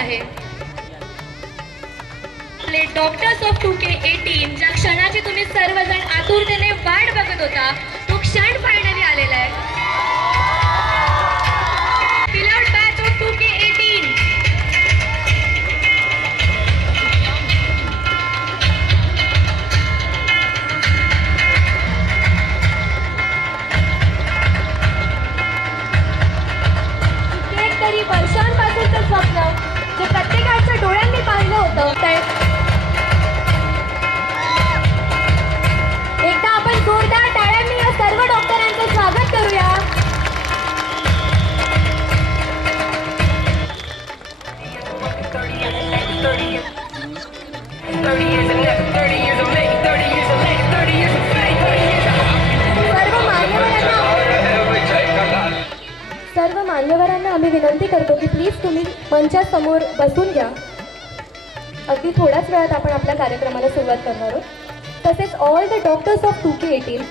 आहे. आपले doctors of 2K18 ज्या क्षणाची तुम्ही सर्वजण आतुरतेने वाट बघत होता, तो क्षण फायनली आलेला आहे. Beloved batch of 2K18. कितीतरी वर्षांपासूनचं स्वप्न जे प्रत्येकाच्या डोळ्यांनी पाहिलं होतं, एकदा आपण जोरदार टाळ्यांनी या सर्व डॉक्टरांचं स्वागत करूया. सर्व मान्यवरांना आम्ही विनंती करतो की प्लीज तुम्ही मंचासमोर बसून घ्या. अगदी थोड्याच वेळात आपण आपल्या कार्यक्रमाला सुरुवात करणार आहोत. तसेच all the doctors of 2K18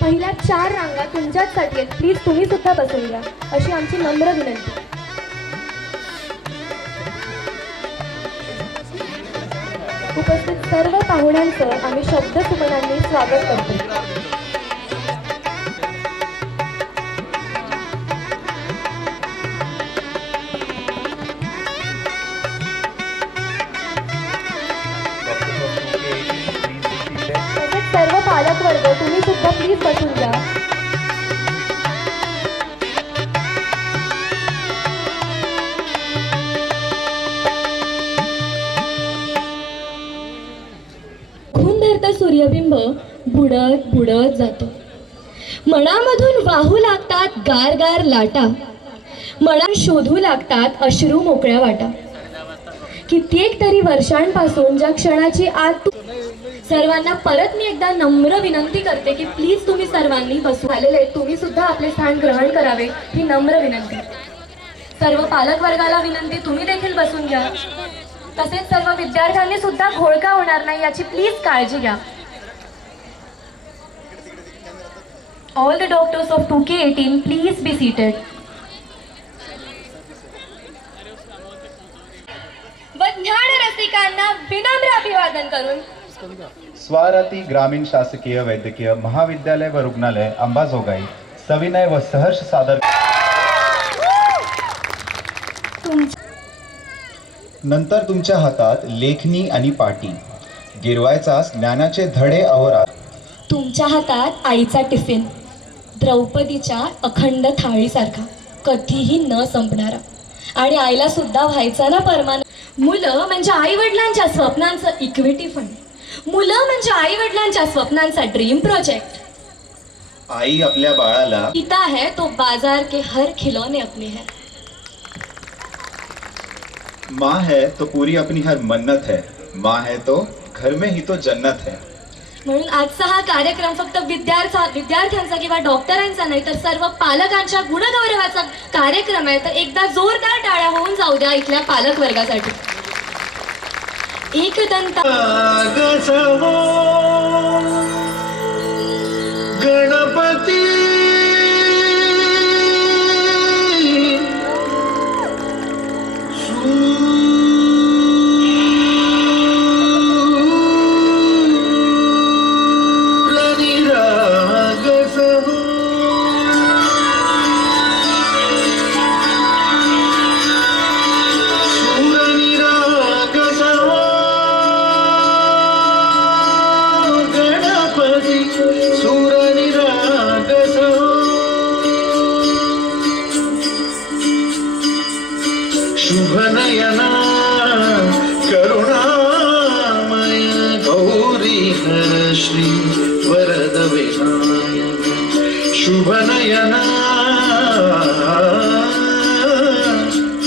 पहिल्या 4 रांगा तुमच्याचसाठी आहेत. प्लीज तुम्ही सुद्धा बसून घ्या अशी आमची नम्र विनंती. उपस्थित सर्व पाहुण्यांचं आम्ही शब्दसुमनांनी स्वागत करतो. सर्व पालक वर्ग तुम्ही सुद्धा प्लीज बसून घ्या. धरतं सूर्यबिंब बुडत बुडत जातो. मनामधून वाहू लागतात गार गार लाटा, मनात शोधू लागतात अश्रू मोकळ्या वाटा. कित्येक तरी वर्षांपासून ज्या क्षणाची आज सर्वांना परत मी एकदा नम्र विनंती करते की प्लीज तुम्ही सर्वांनी बसून आलेले तुम्ही सुद्धा आपले स्थान ग्रहण करावे ही नम्र विनंती. सर्व पालक वर्गाला विनंती तुम्ही देखील बसून घ्या. तसेच सर्व विद्यार्थ्यांनी सुद्धा घोळका होणार नाही याची प्लीज काळजी घ्या. All the doctors of 2K18 please be seated. ज्ञान रसिकांना विनम्र अभिवादन करून स्वारती ग्रामीण शासकीय वैद्यकीय महाविद्यालय व रुग्णालय अंबाजोगाई सविनय व सहर्ष सादर. नंतर तुमच्या हातात लेखणी आणि पाटी गिरवायचा ज्ञानाचे धडे अहोरात. तुमच्या हातात आईचा टिफिन द्रौपदीच्या अखंड थाळीसारखा कधीही न संपणारा आणि आईला सुद्धा व्हायचा ना परमान. मुलं म्हणजे आई वडिलांच्या स्वप्नांचं इक्विटी फंड. मुलं म्हणजे आई वडिलांच्या स्वप्नांचा ड्रीम प्रोजेक्ट. आई आपल्या बाळाला पिता है तो बाजार के हर खिलौने अपने हैं. माँ है तो पूरी अपनी हर मन्नत है. माँ है तो घर में ही तो जन्नत है. म्हणून आजचा हा कार्यक्रम फक्त विद्यार्थ्यांचा किंवा डॉक्टरांचा नाही तर सर्व पालकांच्या गुणगौरवाचा कार्यक्रम आहे. तर एकदा जोरदार टाळ्या होऊन जाऊ द्या इथल्या पालक वर्गासाठी. एकदंत गणपती शुभनयना करुणामय गौरी हर श्री वरद विनायक. शुभनयना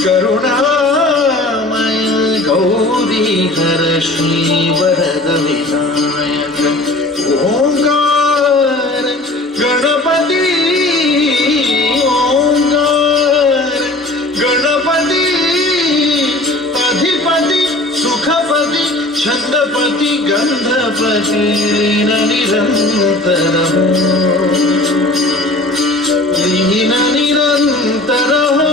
करुणामय गौरी हर श्री वरद विनायक. ओंकार गणपती छंदपति गंधपति निरंतर हो लीन निरंतर हो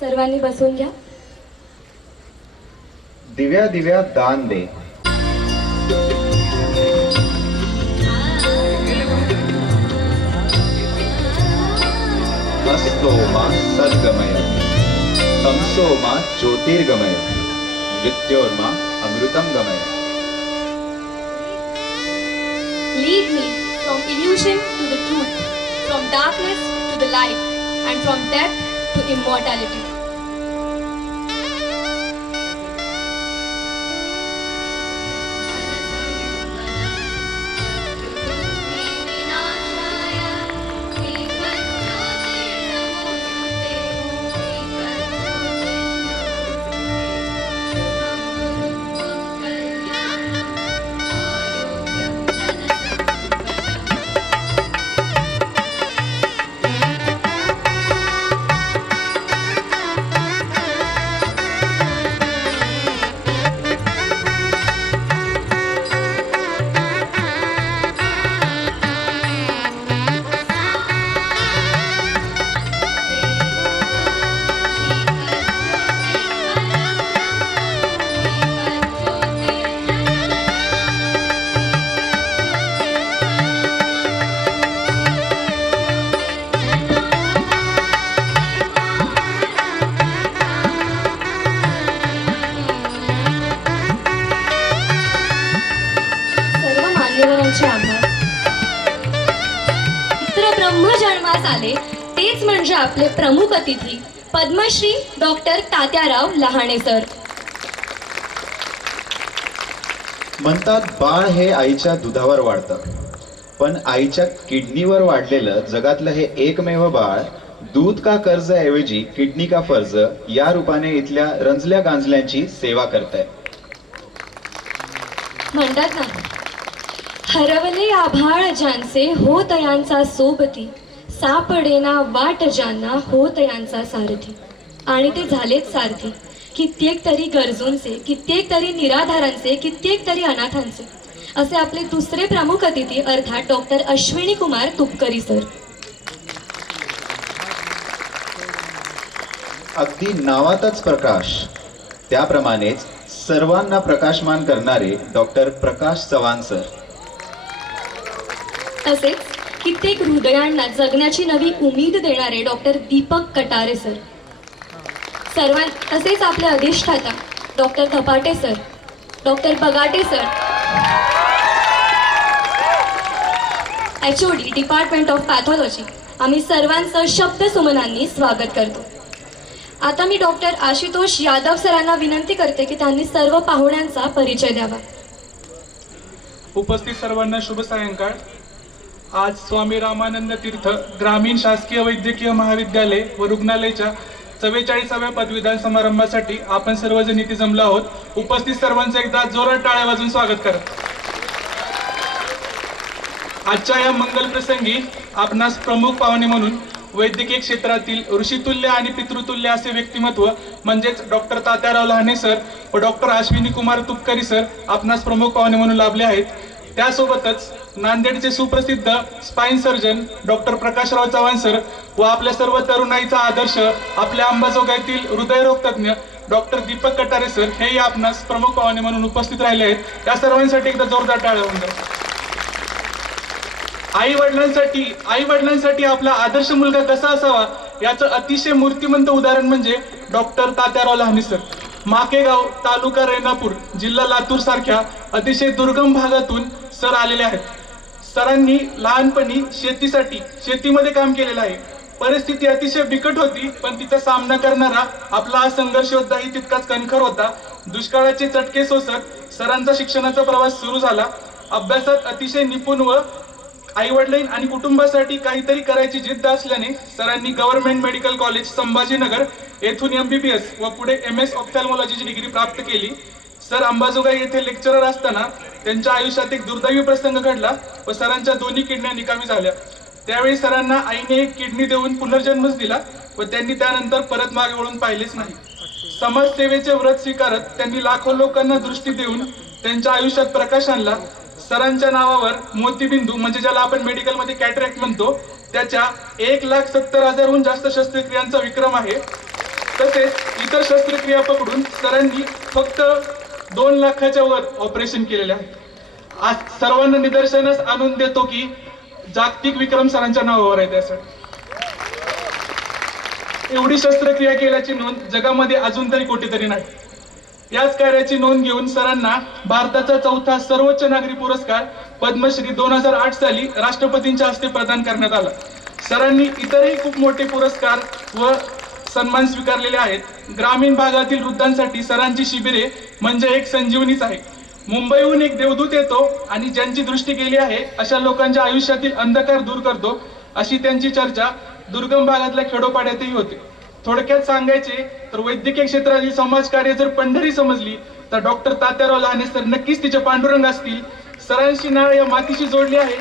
सर्वांनी बसून घ्या. दिव्या दिव्या दान दे. अस्तो मा सद्गमय, तमसो मा ज्योतिर्गमय, मृत्योर्मा अमृतम गमय. Lead me from illusion to the truth, from darkness to the light, and from death to immortality. ब्रह्मजन्मास आले तेच म्हणजे आपले प्रमुख अतिथी पद्मश्री डॉक्टर तात्याराव लहाणे सर. म्हणतात बाळ हे आईच्या दुधावर वाढतं, पण आईच्या किडनीवर वाढलेलं जगातलं हे एकमेव बाळ दूध का कर्ज ऐवजी किडनी का फर्ज या रूपाने इथल्या रंजल्या गांजल्यांची सेवा करतंय. म्हणतात ना, हरवले आभाळ ज्यांचे होत यांचा सोबती, सापडेना वाट ज्यांना होत यांचा सारथी. आणि ते झालेच सारथी कित्येक तरी गरजूंचे, कित्येक तरी निराधारांचे, कित्येक तरी अनाथांचे. असे आपले दुसरे प्रमुख अतिथी अर्थात डॉक्टर अश्विनी कुमार तुपकरी सर. अगदी नावातच प्रकाश, त्याप्रमाणेच सर्वांना प्रकाशमान करणारे डॉक्टर प्रकाश चव्हाण सर. तसेच कित्येक हृदयांना जगण्याची नवी उमेद देणारे डॉक्टर दीपक कटारे सर. तसेच आपले अधिष्ठाता डॉक्टर धपाटे sir, doctor Bagate sir, HOD department of pathology. आम्ही सर्वांचं शब्द सुमनांनी स्वागत करतो. आता मी डॉक्टर आशुतोष यादव सरांना विनंती करते की त्यांनी सर्व पाहुण्यांचा परिचय द्यावा. उपस्थित सर्वांना शुभ सायंकाळ. आज स्वामी रामानंद तीर्थ ग्रामीण शासकीय वैद्यकीय महाविद्यालय व रुग्णालयाच्या 44व्या पदवीदान समारंभासाठी आपण सर्वजण इथे जमलो आहोत. उपस्थित सर्वांचं एकदा जोरात टाळ्या वाजून स्वागत करा. आजच्या या मंगल प्रसंगी आपणास प्रमुख पाहुणे म्हणून वैद्यकीय क्षेत्रातील ऋषितुल्य आणि पितृतुल्य असे व्यक्तिमत्व म्हणजेच डॉक्टर तात्याराव लहाने सर व डॉक्टर अश्विनी कुमार तुपकरी सर आपणास प्रमुख पाहुणे म्हणून लाभले आहेत. त्यासोबतच नांदेडचे सुप्रसिद्ध spine surgeon doctor Prakashrao Chavan sir व आपल्या सर्व तरुणाईचा आदर्श आपल्या अंबाजोगाईतील हृदयरोग तज्ञ डॉक्टर दीपक कटारे सर हेही आपणास प्रमुख पाहुणे म्हणून उपस्थित राहिले आहेत. त्या सर्वांसाठी एकदा जोरदार टाळ्या होऊन द्या. आई वडिलांसाठी आपला आदर्श मुलगा कसा असावा याचं अतिशय मूर्तिमंत उदाहरण म्हणजे डॉक्टर तात्याराव लहाने सर. माकेगाव तालुका रेणापूर जिल्हा लातूर सारख्या अतिशय दुर्गम भागातून सर आलेले आहेत. सरांनी लहानपणी शेतीमध्ये काम केलेलं आहे. परिस्थिती अतिशय बिकट होती, पण तिचा सामना करणारा आपला हा संघर्ष योद्धाही तितकाच कणखर होता. दुष्काळाचे चटके सोसत सरांचा शिक्षणाचा प्रवास सुरू झाला. अभ्यासात अतिशय निपुण व आई वडील आणि कुटुंबासाठी काहीतरी करायची जिद्द असल्याने सरांनी गव्हर्नमेंट मेडिकल कॉलेज संभाजीनगर येथून MBBS व पुढे MS ऑप्थॅल्मॉलॉजीची डिग्री प्राप्त केली. सर अंबाजोगाई येथे लेक्चरर असताना त्यांच्या आयुष्यात एक दुर्दैवी प्रसंग घडला व सरांच्या दोन्ही किडन्या निकामी झाल्या. त्यावेळी सरांना आईने एक किडनी देऊन पुनर्जन्मच दिला व त्यांनी त्यानंतर परत मागे वळून पाहिलेच नाही. समाजसेवेचे व्रत स्वीकारत त्यांनी लाखो लोकांना दृष्टी देऊन त्यांच्या आयुष्यात प्रकाश आणला. सरांच्या नावावर मोतीबिंदू म्हणजे ज्याला आपण मेडिकलमध्ये कॅटरॅक्ट म्हणतो त्याच्या 1,70,000हून जास्त शस्त्रक्रियांचा विक्रम आहे. तसेच इतर शस्त्रक्रिया पकडून सरांनी फक्त 2 लाखाच्या वर ऑपरेशन केलेले आहे. आज सर्वांना निदर्शनास आणून देतो की जागतिक विक्रम सरांच्या नावावर आहे. त्यासाठी एवढी शस्त्रक्रिया केल्याची नोंद जगामध्ये अजून तरी कुठेतरी नाही. याच कार्याची नोंद घेऊन सरांना भारताचा 4था सर्वोच्च नागरी पुरस्कार पद्मश्री 2008 साली राष्ट्रपतींच्या हस्ते प्रदान करण्यात आला. सरांनी इतरही खूप मोठे पुरस्कार व सन्मान स्वीकारलेले आहेत. ग्रामीण भागातील वृद्धांसाठी सरांची शिबिरे म्हणजे एक संजीवनीच आहे. मुंबईहून एक देवदूत येतो आणि ज्यांची दृष्टी गेली आहे अशा लोकांच्या आयुष्यातील अंधकार दूर करतो अशी त्यांची चर्चा दुर्गम भागातल्या खेडोपाड्यातही होते. थोडक्यात सांगायचे तर वैद्यकीय क्षेत्रातील समाजकार्य जर पंढरी समजली तर डॉक्टर तात्याराव लहाने सर नक्कीच तिचे पांडुरंग असतील. सरांची नाळ या मातीशी जोडली आहे.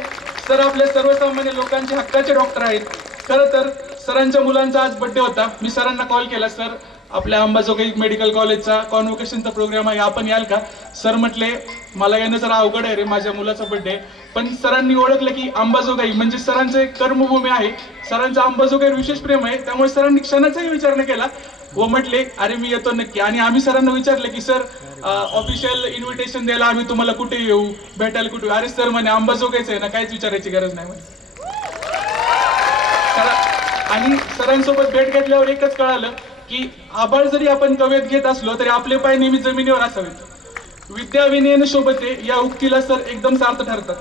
सर आपल्या सर्वसामान्य लोकांचे हक्काचे डॉक्टर आहेत. खरं तर सरांच्या मुलांचा आज बर्थडे होता. मी सरांना कॉल केला, सर आपल्या अंबाजोगाई मेडिकल कॉलेजचा कॉन्व्होकेशनचा प्रोग्राम आहे, आपण याल का? सर म्हटले मला येणं जरा अवघड आहे रे, माझ्या मुलाचा बर्थडे. पण सरांनी ओळखलं की अंबाजोगाई म्हणजे सरांचं एक कर्मभूमी आहे. सरांचं अंबाजोगाईवर विशेष प्रेम आहे. त्यामुळे सरांनी क्षणाचाही विचार न केला व म्हटले अरे मी येतो नक्की. आणि आम्ही सरांना विचारलं की सर ऑफिशियल इन्व्हिटेशन द्यायला आम्ही तुम्हाला कुठे येऊ, भेटायला कुठे? अरे सर म्हणे अंबाजोगाईच आहे ना, काहीच विचारायची गरज नाही म्हणे. आणि सरांसोबत भेट घेतल्यावर एकच कळालं की आबाळ जरी आपण कवेत घेत असलो तरी आपले पाय नेहमी जमिनीवर असावेत. विद्या विनयन शोभते या उक्तीला सर एकदम सार्थ ठरतात.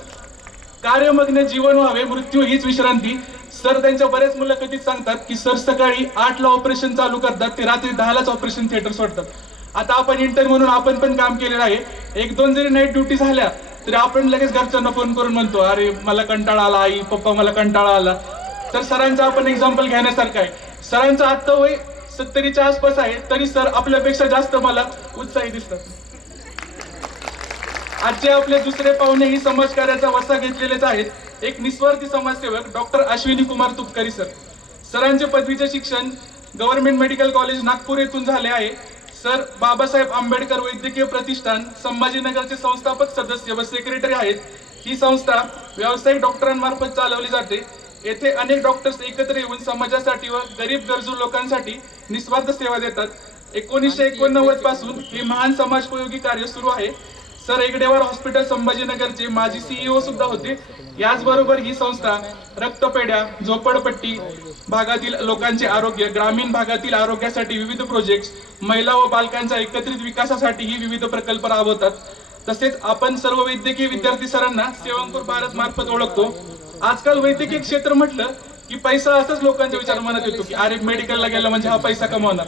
कार्यमग्न जीवन व्हावे, मृत्यू हीच विश्रांती. सर त्यांच्या बऱ्याच मुलाखतीत सांगतात की सर सकाळी 8ला ऑपरेशन चालू करतात, ते रात्री 10लाच ऑपरेशन थिएटर सोडतात. आता आपण इंटर्न म्हणून आपण पण काम केलेलं आहे. 1-2 जरी नाईट ड्युटी झाल्या तरी आपण लगेच घरच्यांना फोन करून म्हणतो अरे मला कंटाळा आला, आई पप्पा मला कंटाळा आला. तर सरांचं आपण एक्झाम्पल घेण्यासारखं आहे. सरांचं आत्ता वय 70च्या आसपास आहे तरी सर आपल्यापेक्षा जास्त मला उत्साही दिसतात. आजचे आपले दुसरे पाहुणे ही समाजकार्याचा वसा घेतलेलेच आहेत. एक निस्वार्थी समाजसेवक डॉक्टर अश्विनी कुमार तुपकरी सर. सरांचे पदवीचे शिक्षण गव्हर्नमेंट मेडिकल कॉलेज नागपूर येथून झाले आहे. सर बाबासाहेब आंबेडकर वैद्यकीय प्रतिष्ठान संभाजीनगरचे संस्थापक सदस्य व सेक्रेटरी आहेत. ही संस्था व्यावसायिक डॉक्टरांमार्फत चालवली जाते. येथे अनेक डॉक्टर्स एकत्र येऊन समाजासाठी व गरीब गरजू लोकांसाठी निस्वार्थ सेवा देतात. 1989 पासून हे महान समाजोपयोगी कार्य सुरू आहे. सर हेगडेवार हॉस्पिटल संभाजीनगरचे माजी CEO सुद्धा होते. याचबरोबर ही संस्था रक्तपेढ्या, झोपडपट्टी भागातील लोकांचे आरोग्य, ग्रामीण भागातील आरोग्यासाठी विविध प्रोजेक्ट्स, महिला व बालकांच्या एकत्रित विकासासाठीही विविध प्रकल्प राबवतात. तसेच आपण सर्व वैद्यकीय विद्यार्थी सरांना सेवांकुर भारत मार्फत ओळखतो. आजकाल वैद्यकीय क्षेत्र म्हटलं की पैसा असाच लोकांच्या विचार मनात येतो की अरे मेडिकलला गेला म्हणजे हा पैसा कमवणार.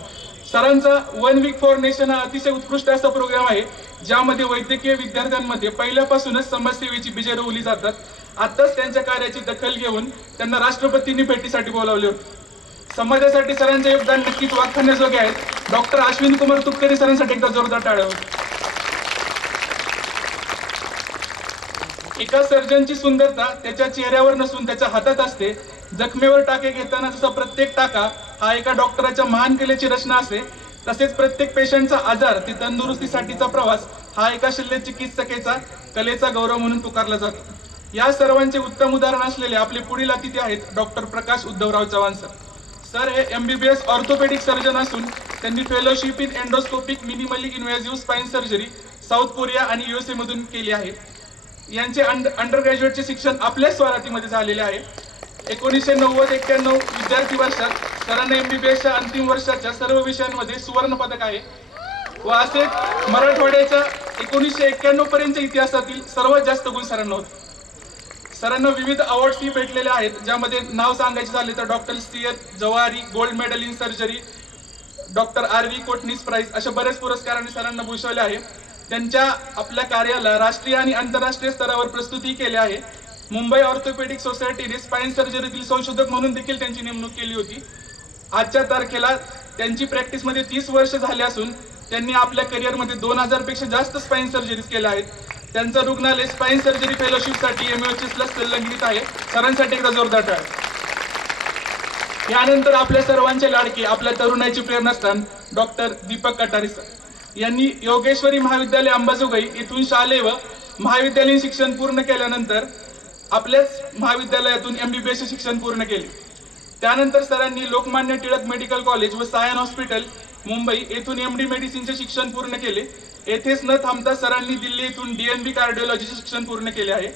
सरांचा 1 वीक फॉर नेशन हा अतिशय उत्कृष्ट असा प्रोग्राम आहे ज्यामध्ये वैद्यकीय विद्यार्थ्यांमध्ये पहिल्यापासूनच समाजसेवेची बीजे रोवली जातात. आताच त्यांच्या कार्याची दखल घेऊन त्यांना राष्ट्रपतींनी भेटीसाठी बोलावले होते. समाजासाठी सरांचे योगदान नक्कीच वाखाणण्याजोगे आहे. डॉक्टर अश्विनी कुमार तुपकरी सरांसाठी एकदा जोरदार टाळ्या. एका सर्जनची सुंदरता त्याच्या चेहऱ्यावर नसून त्याच्या हातात असते. जखमेवर टाके घेताना जसा प्रत्येक टाका हा एका डॉक्टराच्या महान कलेची रचना असते, तसेच प्रत्येक पेशंटचा आजार ते तंदुरुस्तीसाठीचा प्रवास हा एका शल्य चिकित्सकेचा कलेचा गौरव म्हणून पुकारला जातो. या सर्वांचे उत्तम उदाहरण असलेले आपले पुढील अतिथी आहेत डॉक्टर प्रकाश उद्धवराव चव्हाण सर. सर हे MBBS ऑर्थोपेडिक सर्जन असून त्यांनी fellowship in endoscopic minimally invasive spine surgery south Korea आणि USA मधून केली आहे. यांचे अंडर ग्रॅज्युएटचे शिक्षण आपल्याच स्वरातीमध्ये झालेले आहे. 1990-91 विद्यार्थी वर्षात सरांना MBBSच्या अंतिम वर्षाच्या सर्व विषयांमध्ये सुवर्ण पदक आहे व असे मराठवाड्याच्या 1991 पर्यंतच्या इतिहासातील सर्वात जास्त गुण सरांना होते. सरांना विविध अवॉर्ड्सही भेटलेले आहेत, ज्यामध्ये नाव सांगायचे झाले तर doctor CL Jawahari gold medal in surgery, doctor RV Kotnis prize अशा बरेच पुरस्कारांनी सरांना भूषवले आहे. त्यांच्या आपल्या कार्याला राष्ट्रीय आणि आंतरराष्ट्रीय स्तरावर प्रस्तुती केली आहे. मुंबई ऑर्थोपेडिक सोसायटीने स्पाइन सर्जरीतील संशोधक म्हणून देखील त्यांची नेमणूक केली होती. आजच्या तारखेला त्यांची प्रॅक्टिसमध्ये 30 वर्ष झाले असून त्यांनी आपल्या करिअरमध्ये 2000 पेक्षा जास्त स्पाइन सर्जरीज केल्या आहेत. त्यांचं रुग्णालय स्पाइन सर्जरी फेलोशिपसाठी MOHS ला संलग्नित आहे. सरांसाठी एकदा जोरदार टाळ्या. यानंतर आपल्या सर्वांचे लाडके आपल्या तरुणाची प्रेरणास्थान डॉक्टर दीपक कटारे सर यांनी योगेश्वरी महाविद्यालय अंबाजोगाई येथून शालेय व महाविद्यालयीन शिक्षण पूर्ण केल्यानंतर आपल्याच महाविद्यालयातून MBBS शिक्षण पूर्ण केले. त्यानंतर सरांनी लोकमान्य टिळक मेडिकल कॉलेज व सायन हॉस्पिटल मुंबई येथून MD मेडिसिनचे शिक्षण पूर्ण केले. येथेच न थांबता सरांनी दिल्ली येथून DNB कार्डिओलॉजीचे शिक्षण पूर्ण केले आहे.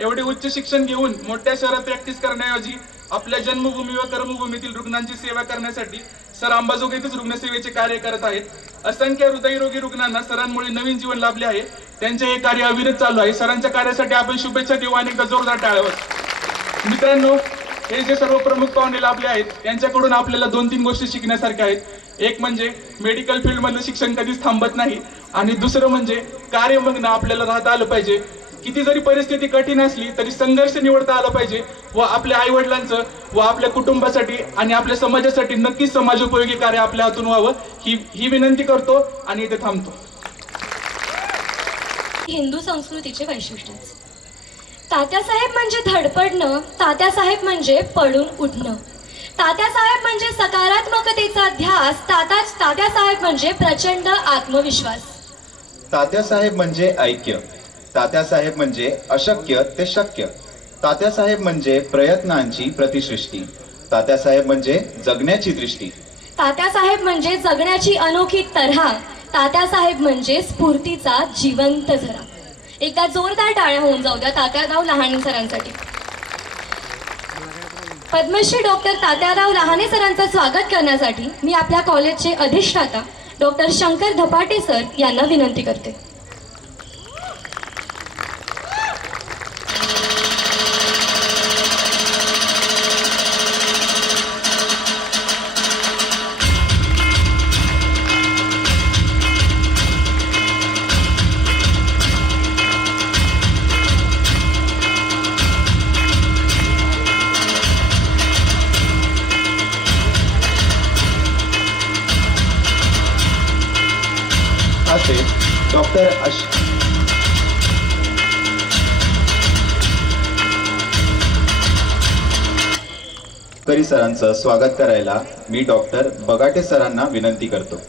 एवढे उच्च शिक्षण घेऊन मोठ्या शहरात प्रॅक्टिस करण्याऐवजी आपल्या जन्मभूमी व कर्मभूमीतील रुग्णांची सेवा करण्यासाठी सर अंबाजोगाईतच रुग्णसेवेचे कार्य करत आहेत. असंख्य हृदयरोगी रुग्णांना सरांमुळे नवीन जीवन लाभले आहे. त्यांचे हे कार्य अविरत चालू आहे. सरांच्या कार्यासाठी आपण शुभेच्छा देऊ आणि एकदा जोरदार टाळ्यावर. मित्रांनो, हे जे सर्व प्रमुख पाहुणे लाभले आहेत यांच्याकडून आपल्याला 2-3 गोष्टी शिकण्यासारख्या आहेत. एक म्हणजे मेडिकल फील्ड मधलं शिक्षण कधीच थांबत नाही आणि दुसरं म्हणजे कार्यमग्न आपल्याला राहता आलं पाहिजे. किती जरी परिस्थिती कठीण असली तरी संघर्ष निवडता आला पाहिजे व आपल्या आई वडिलांचं व आपल्या कुटुंबासाठी आणि आपल्या समाजासाठी नक्कीच समाजोपयोगी कार्य आपल्या हातून व्हावं ही विनंती करतो आणि इथे थांबतो. हिंदू संस्कृतीचे वैशिष्ट्यच. तात्यासाहेब म्हणजे धडपडणं, तात्यासाहेब म्हणजे पडून उठणं, तात्यासाहेब म्हणजे सकारात्मकतेचा ध्यास, तात्यासाहेब म्हणजे प्रचंड आत्मविश्वास. तात्यासाहेब म्हणजे ऐक्य, तात्यासाहेब म्हणजे अशक्य ते शक्य, तात्यासाहेब म्हणजे प्रयत्नांची प्रतिसृष्टी, तात्यासाहेब म्हणजे जगण्याची दृष्टी, तात्यासाहेब म्हणजे जगण्याची अनोखी तऱ्हा, तात्यासाहेब म्हणजे स्फूर्तीचा जिवंत झरा. एकदा जोरदार टाळ्या होऊन जाऊ द्या तात्याराव लहाने सरांसाठी. पद्मश्री डॉक्टर तात्याराव लहाने सरांचं स्वागत करण्यासाठी मी आपल्या कॉलेजचे अधिष्ठाता डॉक्टर शंकर धपाटे सर यांना विनंती करते. असे डॉक्टर करी सरांचं स्वागत करायला मी डॉक्टर बगाटे सरांना विनंती करतो.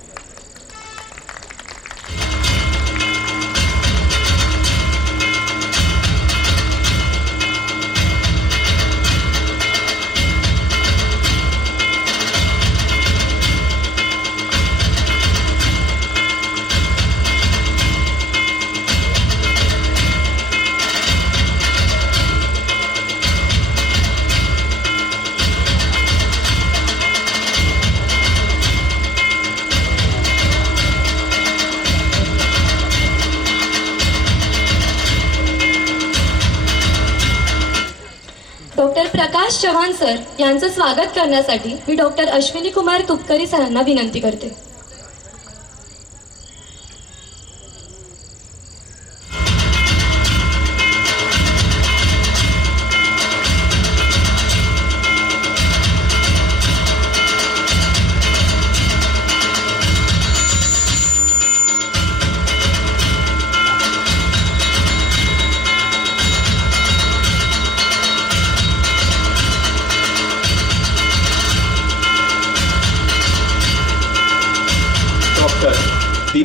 डॉक्टर प्रकाश चव्हाण सर यांचं स्वागत करण्यासाठी मी डॉक्टर अश्विनी कुमार तुपकरी सरांना विनंती करते.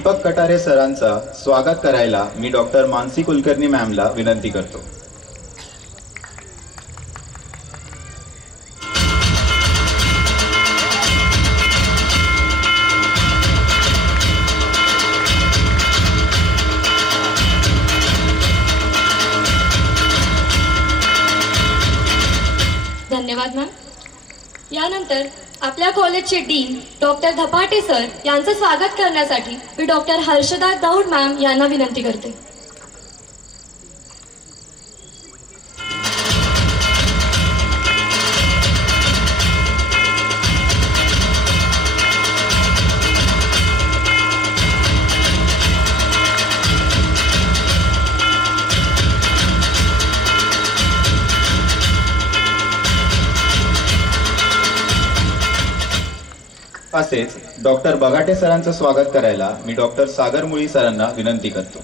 दीपक कटारे सरांचा स्वागत करायला मी डॉक्टर मानसी कुलकर्णी मॅमला विनंती करतो. धन्यवाद मॅम. यानंतर आपल्या कॉलेजचे डीन डॉक्टर धपाटे सर यांचं स्वागत करण्यासाठी मी डॉक्टर हर्षदा दौड मॅम यांना विनंती करते. असेच डॉक्टर बगाटे सरांचं स्वागत करायला मी डॉक्टर सागर मुळी सरांना विनंती करतो.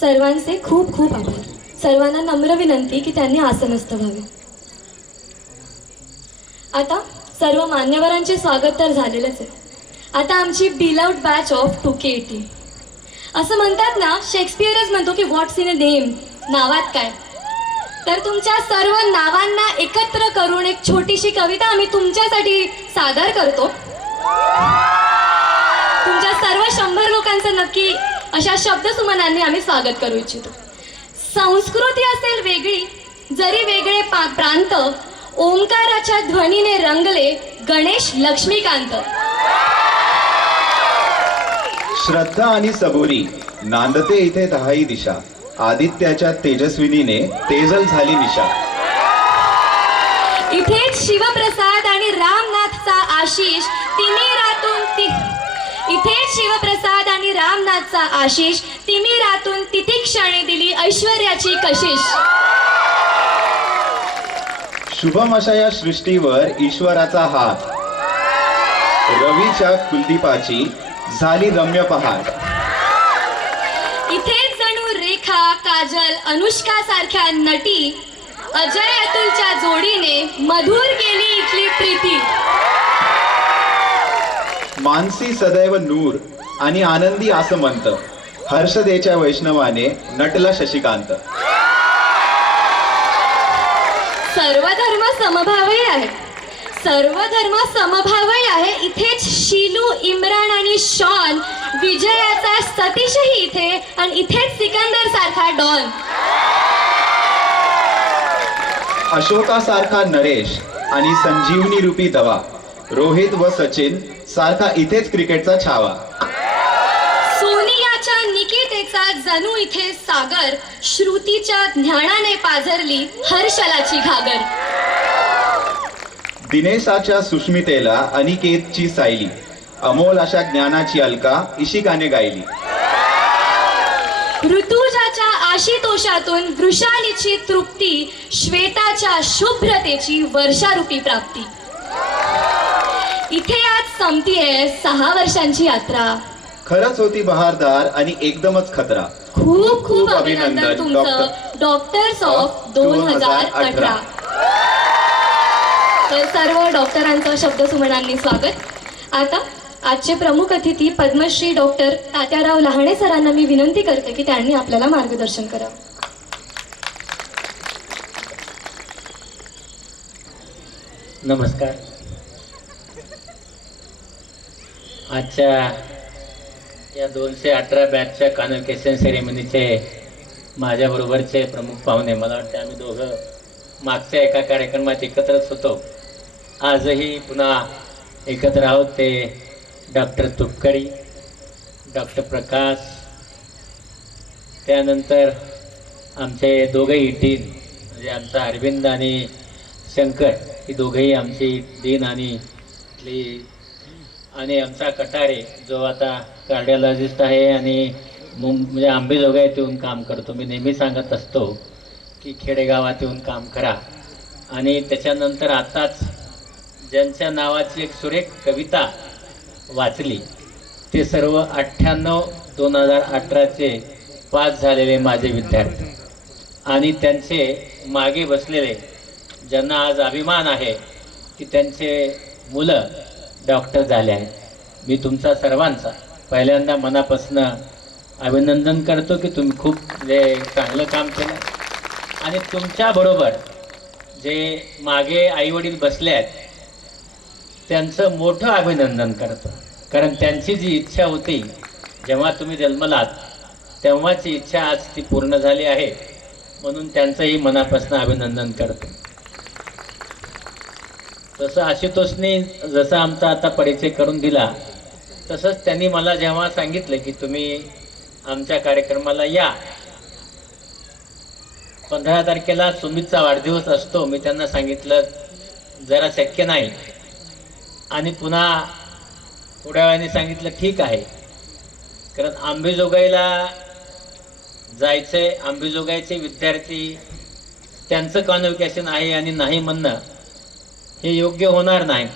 सर्वांचे खूप खूप आभार. सर्वांना नम्र विनंती की त्यांनी आसनस्थ व्हावे. आता सर्व मान्यवरांचे स्वागत तर झालेलंच आहे. आता आमची बिलव्ड बॅच ऑफ 2K18. असं म्हणतात ना, शेक्सपियरच म्हणतो की व्हॉट्स इन अ नेम, नावात काय. तर तुमच्या सर्व नावांना एकत्र करून एक छोटीशी कविता आम्ही तुमच्यासाठी सादर करतो. तुमच्या सर्व 100 लोकांचं नक्की अशा शब्दसुमनांनी आम्ही स्वागत करू इच्छितो. संस्कृती असेल वेगळी, जरी वेगळे प्रांत, ओंकाराच्या ध्वनीने रंगले गणेश लक्ष्मीकांत. श्रद्धा आणि सबुरी नांदते इथे 10ही दिशा, आदित्याच्या तेजस्विनीने तेजल झाली निशा. इथेच शिवप्रसाद आणि रामनाथचा आशिष इथेच शिवप्रसाद आणि रामनाथचा आशिष तिमिरातून तितिक्षणे दिली ऐश्वर्याची कशिश. शुभम अशा या सृष्टीवर ईश्वराचा हात, रवीच्या कुलदीपाची झाली रम्य पहाट. इथेच जणू रेखा, काजल, अनुष्का सारख्या नटी, अजय अतुलच्या जोडीने मधुर गेली इथली प्रीती. मानसी सदैव नूर आणि आनंदी आसमंत, हर्षदेच्या वैष्णवाने नटला शशिकांत. सर्व धर्म समभावही आहे, सर्व धर्म समभावही आहे. इथेच शीलू, इम्रान आणि शॉन, विजयाचा सतीशही इथे, आणि इथेच सिकंदर सारखा डॉन. अशोकासारखा नरेश आणि संजीवनी रूपी दवा, रोहित व सचिन सारखा इथेच क्रिकेटचा छावा. सोनियाच्या निकितेचा जणू इथे सागर, श्रुतीच्या ज्ञानाने पाझरली हर्षलाची घागर. दिनेशाच्या सुष्मितेला अनिकेतची सायली, अमोल अशा ज्ञानाची अलका इशिकाने गायली. ऋतुजाच्या आशितोषातून वृषालीची तृप्ती, श्वेताच्या शुभ्रतेची वर्षारूपी प्राप्ती. इथे आज संपतीये 6 वर्षांची यात्रा. खरंच होती बहारदार आणि एकदमच खतरा. खूप खूप अभिनंदन तुमचं डॉक्टर्स ऑफ 2018. तर सर्व डॉक्टरांचं शब्दसुमनांनी स्वागत. आता आजचे प्रमुख अतिथी पद्मश्री डॉक्टर तात्याराव लहाणे सरांना मी विनंती करते की त्यांनी आपल्याला मार्गदर्शन करावं. नमस्कार. आजच्या या 218 बॅचच्या कॉन्व्होकेशन सेरेमनीचे माझ्याबरोबरचे प्रमुख पाहुणे, मला वाटते आम्ही दोघं मागच्या एका कार्यक्रमात एकत्रच होतो. आजही पुन्हा एकत्र आहोत. ते डॉक्टर तुपकरी, डॉक्टर प्रकाश, त्यानंतर आमचे दोघंही डीन, म्हणजे आमचा अरविंद आणि शंकर, ही दोघंही आमची डीन आणि आमचा कटारे जो आता कार्डिओलॉजिस्ट आहे आणि म्हणजे आंबेजोगाईत येऊन काम करतो. मी नेहमी सांगत असतो की खेडेगावात येऊन काम करा. आणि त्याच्यानंतर आताच ज्यांच्या नावाची एक सुरेख कविता वाचली ते सर्व 98-2018चे पास झालेले माझे विद्यार्थी आणि त्यांचे मागे बसलेले ज्यांना आज अभिमान आहे की त्यांचे मुलं डॉक्टर झाले आहेत. मी तुमचा सर्वांचा पहिल्यांदा मनापासून अभिनंदन करतो की तुम्ही खूप चांगलं काम केलं आणि तुमच्याबरोबर जे मागे आईवडील बसले आहेत त्यांचं मोठं अभिनंदन करतो. कारण त्यांची जी इच्छा होती जेव्हा तुम्ही जन्मलात तेव्हाची इच्छा आज ती पूर्ण झाली आहे, म्हणून त्यांचंही मनापासून अभिनंदन करतो. तसं आशुतोषने जसा आमचा आता परिचय करून दिला तसंच त्यांनी मला जेव्हा सांगितलं की तुम्ही आमच्या कार्यक्रमाला या, 15 तारखेला सुमितचा वाढदिवस असतो, मी त्यांना सांगितलं जरा शक्य नाही आणि पुन्हा थोड्या वेळाने सांगितलं ठीक आहे. कारण अंबाजोगाईला जायचंय, अंबाजोगाईचे विद्यार्थी त्यांचं कॉन्व्होकेशन आहे आणि नाही म्हणणं हे योग्य होणार नाही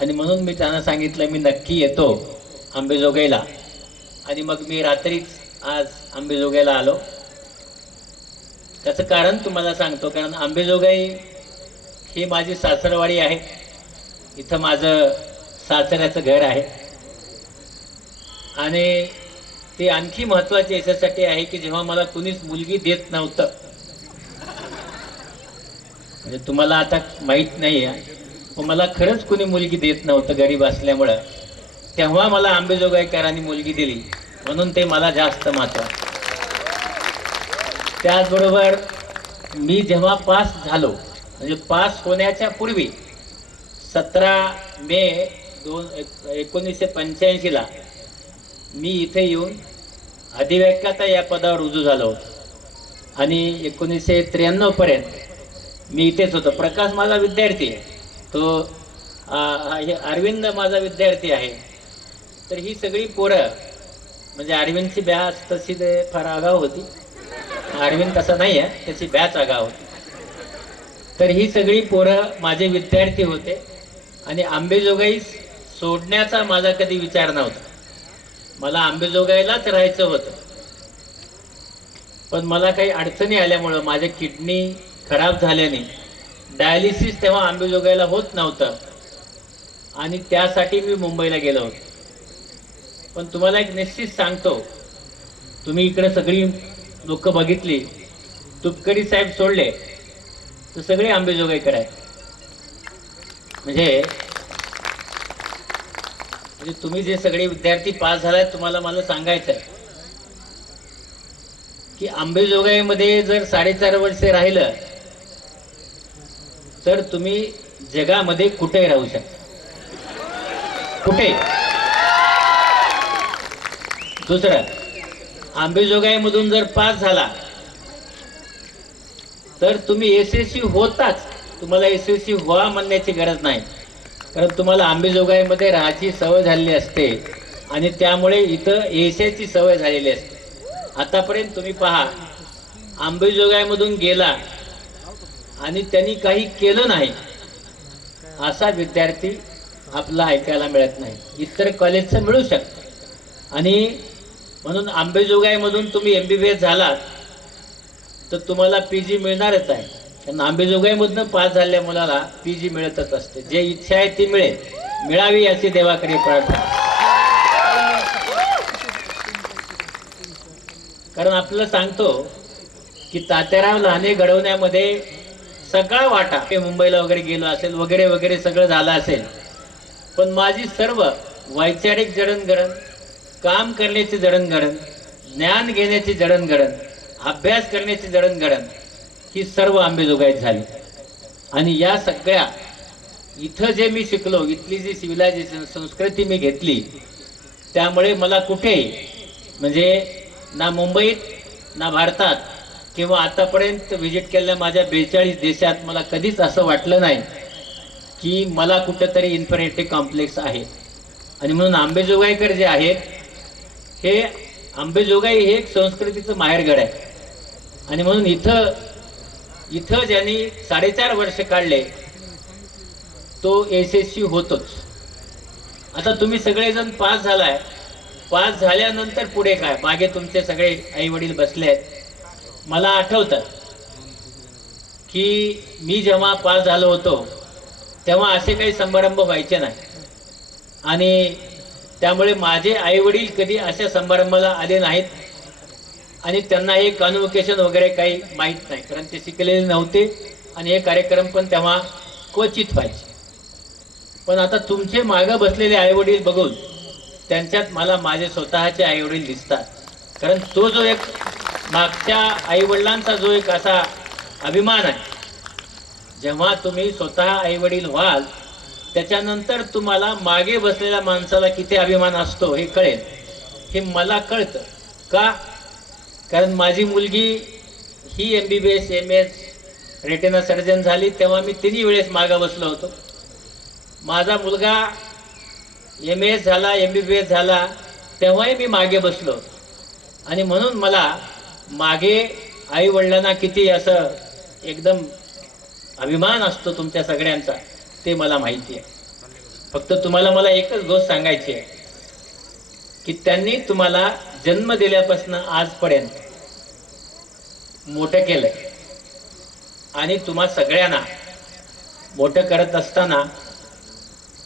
आणि म्हणून मी त्यांना सांगितलं मी नक्की येतो अंबाजोगाईला. आणि मग मी रात्रीच आज अंबाजोगाईला आलो. त्याचं कारण तुम्हाला सांगतो, कारण अंबाजोगाई ही माझी सासरवाडी आहे, इथं माझं सासऱ्याचं घर आहे आणि ते आणखी महत्त्वाचे याच्यासाठी आहे की जेव्हा मला कुणीच मुलगी देत नव्हतं, म्हणजे तुम्हाला आता माहीत नाही आहे पण मला खरंच कुणी मुलगी देत नव्हतं गरीब असल्यामुळं, तेव्हा मला अंबाजोगाईकरांनी मुलगी दिली म्हणून ते मला जास्त महत्त्व. त्याचबरोबर मी जेव्हा पास झालो म्हणजे पास होण्याच्या पूर्वी 17 मे 1985ला मी इथे येऊन अधिव्याख्याता या पदावर रुजू झालो होतो आणि 1993 पर्यंत मी इथेच होतो. प्रकाश माझा विद्यार्थी आहे, तो अरविंद माझा विद्यार्थी आहे. तर ही सगळी पोरं म्हणजे अरविंदची बॅच तशी फार आगाव होती, अरविंद तसा नाही आहे, त्याची बॅच आगाव होती. तर ही सगळी पोरं माझे विद्यार्थी होते आणि अंबाजोगाई सोडण्याचा माझा कधी विचार नव्हता. मला अंबाजोगाईलाच राहायचं होतं, पण मला काही अडचणी आल्यामुळं माझ्या किडनी खराब झाल्याने डायलिसिस तेव्हा अंबाजोगाईला होत नव्हतं आणि त्यासाठी मी मुंबईला गेलो होतो. पण तुम्हाला एक निश्चित सांगतो, तुम्ही इकडे सगळी लोक बघितली, तुपकरी साहेब सोडले तर सगळे अंबाजोगाईकर आहेत. म्हणजे तुम्ही जे सगळे विद्यार्थी पास झालात तुम्हाला मला सांगायचं आहे की अंबाजोगाईमध्ये जर 4.5 वर्षे राहिलं तर तुम्ही जगामध्ये कुठेही राहू शकता, कुठे. दुसरं, अंबाजोगाईमधून जर पास झाला तर तुम्ही यशस्वी होताच, तुम्हाला यशस्वी व्हा म्हणण्याची गरज नाही, कारण तुम्हाला अंबाजोगाईमध्ये राहायची सवय झालेली असते आणि त्यामुळे इथं यशाची सवय झालेली असते. आतापर्यंत तुम्ही पहा, अंबाजोगाईमधून गेला आणि त्यांनी काही केलं नाही असा विद्यार्थी आपला ऐकायला मिळत नाही. इतर कॉलेजचं मिळू शकतं आणि म्हणून अंबाजोगाईमधून तुम्ही MBBS झालात तर तुम्हाला PG मिळणारच आहे. कारण अंबाजोगाईमधून पास झालेल्या मुलाला PG मिळतच असते. जे इच्छा आहे ती मिळावी अशी देवाकडे प्रार्थना. कारण आपल्याला सांगतो की तात्याराव लहाने घडवण्यामध्ये सगळा वाटा, मुंबईला वगैरे गेलो असेल वगैरे वगैरे सगळं झालं असेल, पण माझी सर्व वैचारिक जडणघडण, काम करण्याची जडणघडण, ज्ञान घेण्याची जडणघडण, अभ्यास करण्याची जडणघडण ही सर्व अंबाजोगाईत झाली. आणि या सगळ्या इथं जे मी शिकलो, इथली जी सिव्हिलायझेशन संस्कृती मी घेतली, त्यामुळे मला कुठेही म्हणजे ना मुंबईत ना भारतात किंवा आतापर्यंत व्हिजिट केलेल्या माझ्या 42 देशात मला कधीच असं वाटलं नाही की मला कुठंतरी इन्फेरिटी कॉम्प्लेक्स आहे. आणि म्हणून अंबाजोगाईकर जे आहेत, हे अंबाजोगाई हे एक संस्कृतीचं माहेरघर आहे. आणि म्हणून इथं ज्यांनी 4.5 वर्ष काढले तो यशस्वी होतोच. आता तुम्ही सगळेजण पास झालाय, पास झाल्यानंतर पुढे काय? मागे तुमचे सगळे आई वडील बसले आहेत. मला आठवतं की मी जेव्हा पास झालो होतो तेव्हा असे काही समारंभ व्हायचे नाही, आणि त्यामुळे माझे आई वडील कधी अशा समारंभाला आले नाहीत, आणि त्यांना हे कॉन्व्होकेशन वगैरे काही माहीत नाही, कारण ते शिकलेले नव्हते, आणि हे कार्यक्रम पण तेव्हा क्वचित व्हायचे. पण आता तुमचे मागं बसलेले आई वडील बघून त्यांच्यात मला माझे स्वतःचे आई वडील दिसतात. कारण तो जो एक मागच्या आई वडिलांचा जो एक असा अभिमान आहे, जेव्हा तुम्ही स्वतः आई वडील व्हाल त्याच्यानंतर तुम्हाला मागे बसलेल्या माणसाला किती अभिमान असतो हे कळेल. हे मला कळतं का? कारण माझी मुलगी ही MBBS MS रेटिना सर्जन झाली तेव्हा मी तिन्ही वेळेस मागं बसलो होतो. माझा मुलगा MS झाला, MBBS झाला, तेव्हाही मी मागे बसलो, आणि म्हणून मला मागे आई वडिलांना किती असं एकदम अभिमान असतो तुमच्या सगळ्यांचा ते मला माहिती आहे. फक्त तुम्हाला मला एकच गोष्ट सांगायची आहे की त्यांनी तुम्हाला जन्म दिल्यापासून आजपर्यंत मोठं केलंय, आणि तुम्हा सगळ्यांना मोठं करत असताना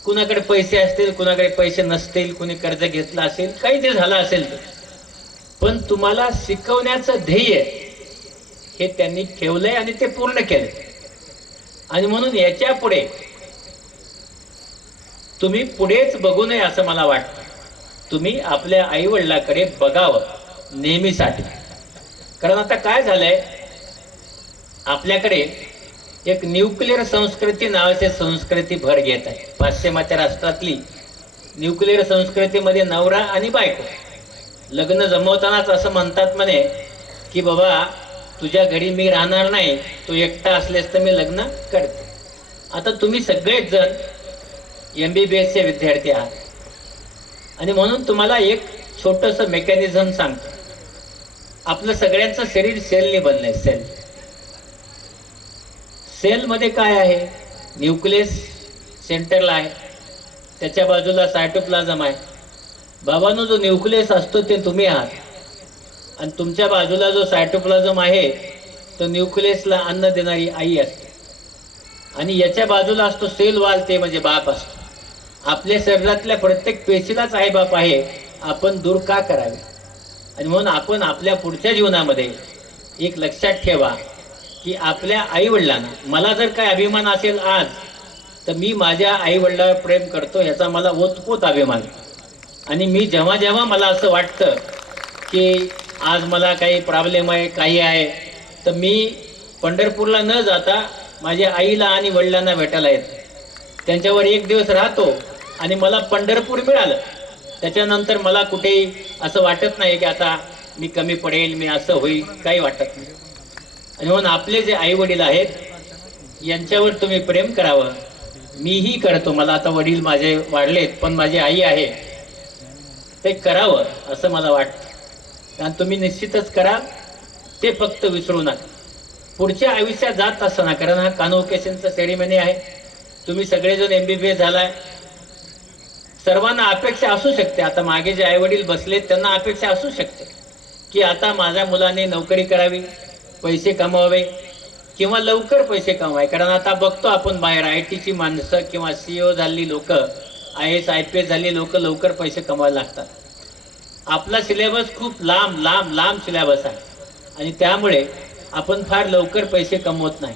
कुणाकडे पैसे असतील, कुणाकडे पैसे नसतील, कुणी कर्ज घेतलं असेल, काही जे झालं असेल ते, पण तुम्हाला शिकवण्याचं ध्येय हे त्यांनी ठेवलंय आणि ते पूर्ण केलंय. आणि म्हणून याच्या पुढे तुम्ही पुढेच बघू नये असं मला वाटतं. तुम्ही आपल्या आई वडिलांकडे बघावं नेहमीसाठी. कारण आता काय झालंय, आपल्याकडे एक न्यूक्लिअर संस्कृती नावाची संस्कृती भर घेत आहे. पाश्चिमात्य राष्ट्रातली न्यूक्लिअर संस्कृतीमध्ये नवरा आणि बायको लग्न जमवतानाच असं म्हणतात म्हणे की बाबा तुझ्या घरी मी राहणार नाही, तू एकटा असलेस तर मी लग्न करते. आता तुम्ही सगळेच जण MBBSचे विद्यार्थी आहात, आणि म्हणून तुम्हाला एक छोटंसं मेकॅनिझम सांगतो. आपलं सगळ्यांचं शरीर सेलने बनलंय. सेलमध्ये काय आहे? न्यूक्लियस सेंटरला आहे, त्याच्या बाजूला सायटोप्लाझम आहे. बाबांनो, जो न्यूक्लियस असतो ते तुम्ही आहात, आणि तुमच्या बाजूला जो सायटोप्लाझम आहे तो न्यूक्लियसला अन्न देणारी आई असते, आणि याच्या बाजूला असतो सेल वॉल, ते म्हणजे बाप असतो. आपल्या शरीरातल्या प्रत्येक पेशीलाच आई बाप आहे. आपण दूर का करावे? आणि म्हणून आपण आपल्या पुढच्या जीवनामध्ये एक लक्षात ठेवा की आपल्या आई वडिलांना, मला जर काय अभिमान असेल आज, तर मी माझ्या आई वडिलांवर प्रेम करतो ह्याचा मला ओतपोत अभिमान. आणि मी जेव्हा जेव्हा मला असं वाटतं की आज मला काही प्रॉब्लेम आहे, काही आहे, तर मी पंढरपूरला न जाता माझ्या आईला आणि वडिलांना भेटायला येतो. त्यांच्यावर एक दिवस राहतो, आणि मला पंढरपूर मिळालं त्याच्यानंतर मला कुठेही असं वाटत नाही की आता मी कमी पडेल, मी असं होईल, काही वाटत नाही. आणि म्हणून आपले जे आई वडील आहेत यांच्यावर तुम्ही प्रेम करावं. मीही करतो, मला आता वडील माझे वाढलेत, पण माझी आई आहे, ते करावं असं मला वाटतं. आणि तुम्ही निश्चितच करा, ते फक्त विसरू नका. पुढच्या आयुष्यात जात असताना, कारण हा कॉन्व्होकेशनचा सेरेमनी आहे, तुम्ही सगळेजण MBBS झालाय, सर्वांना अपेक्षा असू शकते. आता मागे जे आई वडील बसलेत त्यांना अपेक्षा असू शकते की आता माझ्या मुलाने नोकरी करावी, पैसे कमवावे, किंवा लवकर पैसे कमवावे. कारण आता बघतो आपण बाहेर IT ची माणसं किंवा CEO झालेली लोक, IAS IPS झालेली लोक लवकर पैसे कमवायला लागतात. आपला सिलेबस खूप लांब लांब लांब सिलेबस आहे, आणि त्यामुळे आपण फार लवकर पैसे कमवत नाही.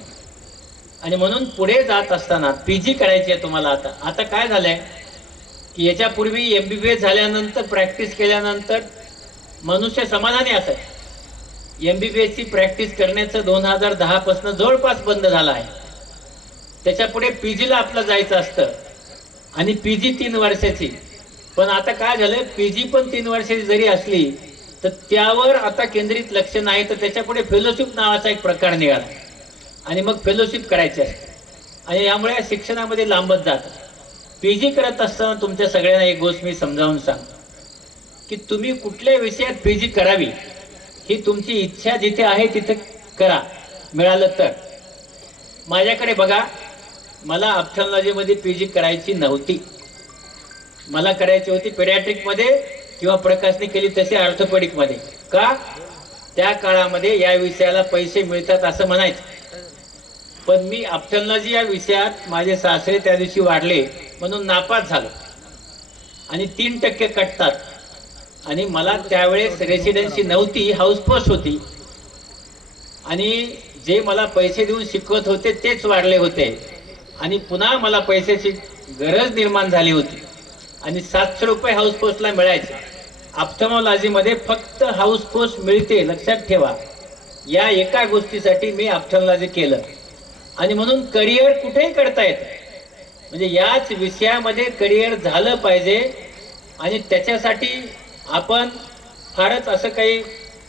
आणि म्हणून पुढे जात असताना PG करायची आहे तुम्हाला. आता काय झालंय की याच्यापूर्वी MBBS झाल्यानंतर, प्रॅक्टिस केल्यानंतर मनुष्य समाधानी असायचं. MBBS ची प्रॅक्टिस करण्याचं 2010 पासून जवळपास बंद झालं आहे. त्याच्या पुढे PG ला आपलं जायचं असतं, आणि PG 3 वर्षाची. पण आता काय झालंय, PG पण 3 वर्षाची जरी असली तर त्यावर आता केंद्रित लक्ष नाही, तर त्याच्या पुढे फेलोशिप नावाचा एक प्रकार निघाला, आणि मग फेलोशिप करायची असते, आणि यामुळे शिक्षणामध्ये लांबत जातं. PG करत असताना तुमच्या सगळ्यांना एक गोष्ट मी समजावून सांगतो की तुम्ही कुठल्या विषयात PG करावी ही तुमची इच्छा जिथे आहे तिथे करा, मिळालं तर. माझ्याकडे बघा, मला ऑप्थॅल्मॉलॉजीमध्ये PG करायची नव्हती. मला करायची होती पेडियाट्रिकमध्ये किंवा प्रकाशने केली तशी ऑर्थोपेडिकमध्ये. का? त्या काळामध्ये या विषयाला पैसे मिळतात असं म्हणायचं. पण मी ऑप्थॅल्मॉलॉजी या विषयात माझे सासरे त्या दिवशी वाढले म्हणून नापास झालो आणि 3% कटतात. आणि मला त्यावेळेस रेसिडेन्सी नव्हती, हाऊस पोस्ट होती. आणि जे मला पैसे देऊन शिकवत होते तेच वाढले होते आणि पुन्हा मला पैशाची गरज निर्माण झाली होती आणि 700 रुपये हाऊस पोस्टला मिळायचे. ऑप्थॅल्मॉलॉजीमध्ये फक्त हाऊस पोस्ट मिळते, लक्षात ठेवा. या एका गोष्टीसाठी मी ऑप्थॅल्मॉलॉजी केलं आणि म्हणून करिअर कुठेही करता येतं. म्हणजे याच विषयामध्ये करिअर झालं पाहिजे आणि त्याच्यासाठी आपण फारच असं काही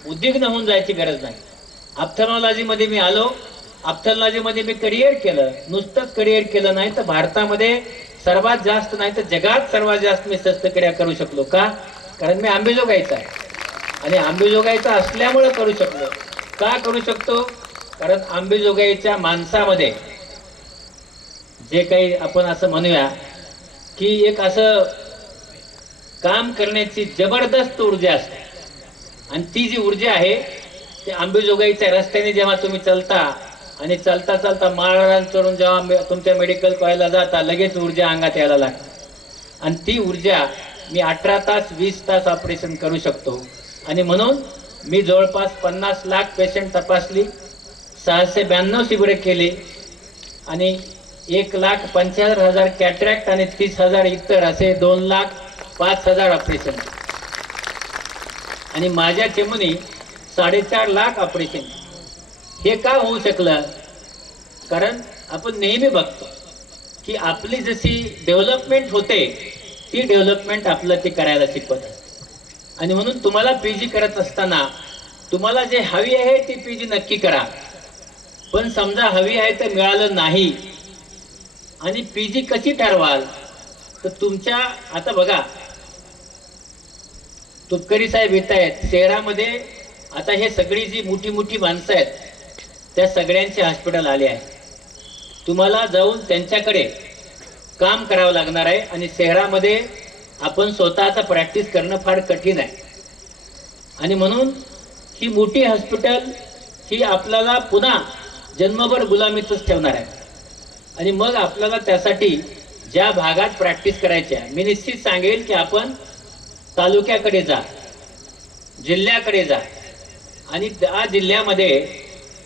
उद्विग्न होऊन जायची गरज नाही. ऑप्थॅल्मॉलॉजीमध्ये मी आलो, ऑप्थॅल्मॉलॉजीमध्ये मी करिअर केलं. नुसतंच करिअर केलं नाही तर भारतामध्ये सर्वात जास्त नाही तर जगात सर्वात जास्त मी शस्त्रक्रिया करू शकलो. का? कारण मी अंबेजोगाईचा आहे आणि अंबेजोगाईचा असल्यामुळे करू शकलो. का करू शकतो? कारण अंबेजोगाईच्या माणसामध्ये जे काही आपण असं म्हणूया की एक असं काम करण्याची जबरदस्त ऊर्जा असते आणि ती जी ऊर्जा आहे ते अंबेजोगाईच्या रस्त्याने जेव्हा तुम्ही चालता आणि चालता चालता माळरान चढून जेव्हा तुमच्या मेडिकल कॉलेजला जाता लगेच ऊर्जा अंगात यायला लागते आणि ती ऊर्जा मी 18 तास 20 तास ऑपरेशन करू शकतो. आणि म्हणून मी जवळपास 50 लाख पेशंट तपासली, 692 शिबिरे केली आणि 1,75,000 कॅटरॅक्ट आणि 30,000 इतर असे 2,05,000 ऑपरेशन आणि माझ्या चमूनी 4.5 लाख ऑपरेशन. हे का होऊ शकलं? कारण आपण नेहमी बघतो की आपली जशी डेव्हलपमेंट होते ती डेव्हलपमेंट आपलं ते करायला शिकवत असते. आणि म्हणून तुम्हाला पीजी करत असताना तुम्हाला जे हवी आहे ती पीजी नक्की करा. पण समजा हवी आहे तर मिळालं नाही आणि पीजी कशी ठरवाल? तर तुमच्या आता बघा तुपकरी साहेब येत आहेत शहरामध्ये. आता हे सगळी जी मोठी मोठी माणसं आहेत त्या सगळ्यांचे हॉस्पिटल आले आहे. तुम्हाला जाऊन त्यांच्याकडे काम करावं लागणार आहे आणि शहरामध्ये आपण स्वतःचा प्रॅक्टिस करणं फार कठीण आहे. आणि म्हणून ही मोठी हॉस्पिटल ही आपल्याला पुन्हा जन्मभर गुलामीतच ठेवणार आहे. आणि मग आपल्याला त्यासाठी ज्या भागात प्रॅक्टिस करायची आहे मी निश्चित सांगेल की आपण तालुक्याकडे जा, जिल्ह्याकडे जा आणि त्या जिल्ह्यामध्ये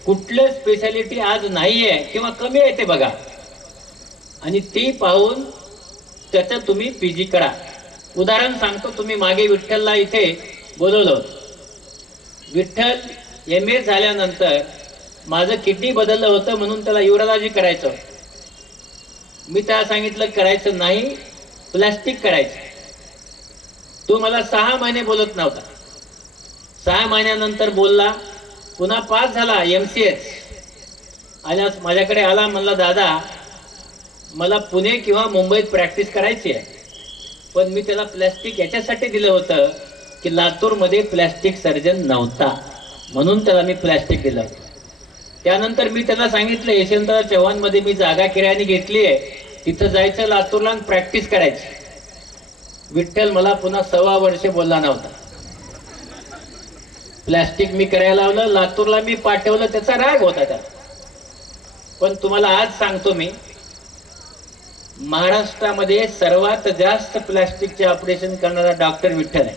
कुठलं स्पेशालिटी आज नाही आहे किंवा कमी आहे ते बघा आणि ती पाहून त्याचं तुम्ही पीजी करा. उदाहरण सांगतो. तुम्ही मागे विठ्ठलला इथे बोलवलं होतं. विठ्ठल MA झाल्यानंतर माझं किडनी बदललं होतं म्हणून त्याला युरोलॉजी करायचं. मी त्याला सांगितलं करायचं नाही, प्लास्टिक करायचं. तो मला 6 महिने बोलत नव्हता. 6 महिन्यानंतर बोलला, पुन्हा पास झाला MCH आणि माझ्याकडे आला. म्हणला दादा मला पुणे किंवा मुंबईत प्रॅक्टिस करायची आहे. पण मी त्याला प्लॅस्टिक याच्यासाठी दिलं होतं की लातूरमध्ये प्लॅस्टिक सर्जन नव्हता म्हणून त्याला मी प्लॅस्टिक दिलं होतं. त्यानंतर मी त्याला सांगितलं यशवंतराव चव्हाणमध्ये मी जागा किरायाने घेतली आहे, तिथं जायचं लातूरला आणि प्रॅक्टिस करायची. विठ्ठल मला पुन्हा 1.25 वर्ष बोलला नव्हता. प्लॅस्टिक मी करायला लावलं, लातूरला मी पाठवलं, त्याचा राग होता त्याला. पण तुम्हाला आज सांगतो मी महाराष्ट्रामध्ये सर्वात जास्त प्लॅस्टिकचे ऑपरेशन करणारा डॉक्टर विठ्ठल आहे.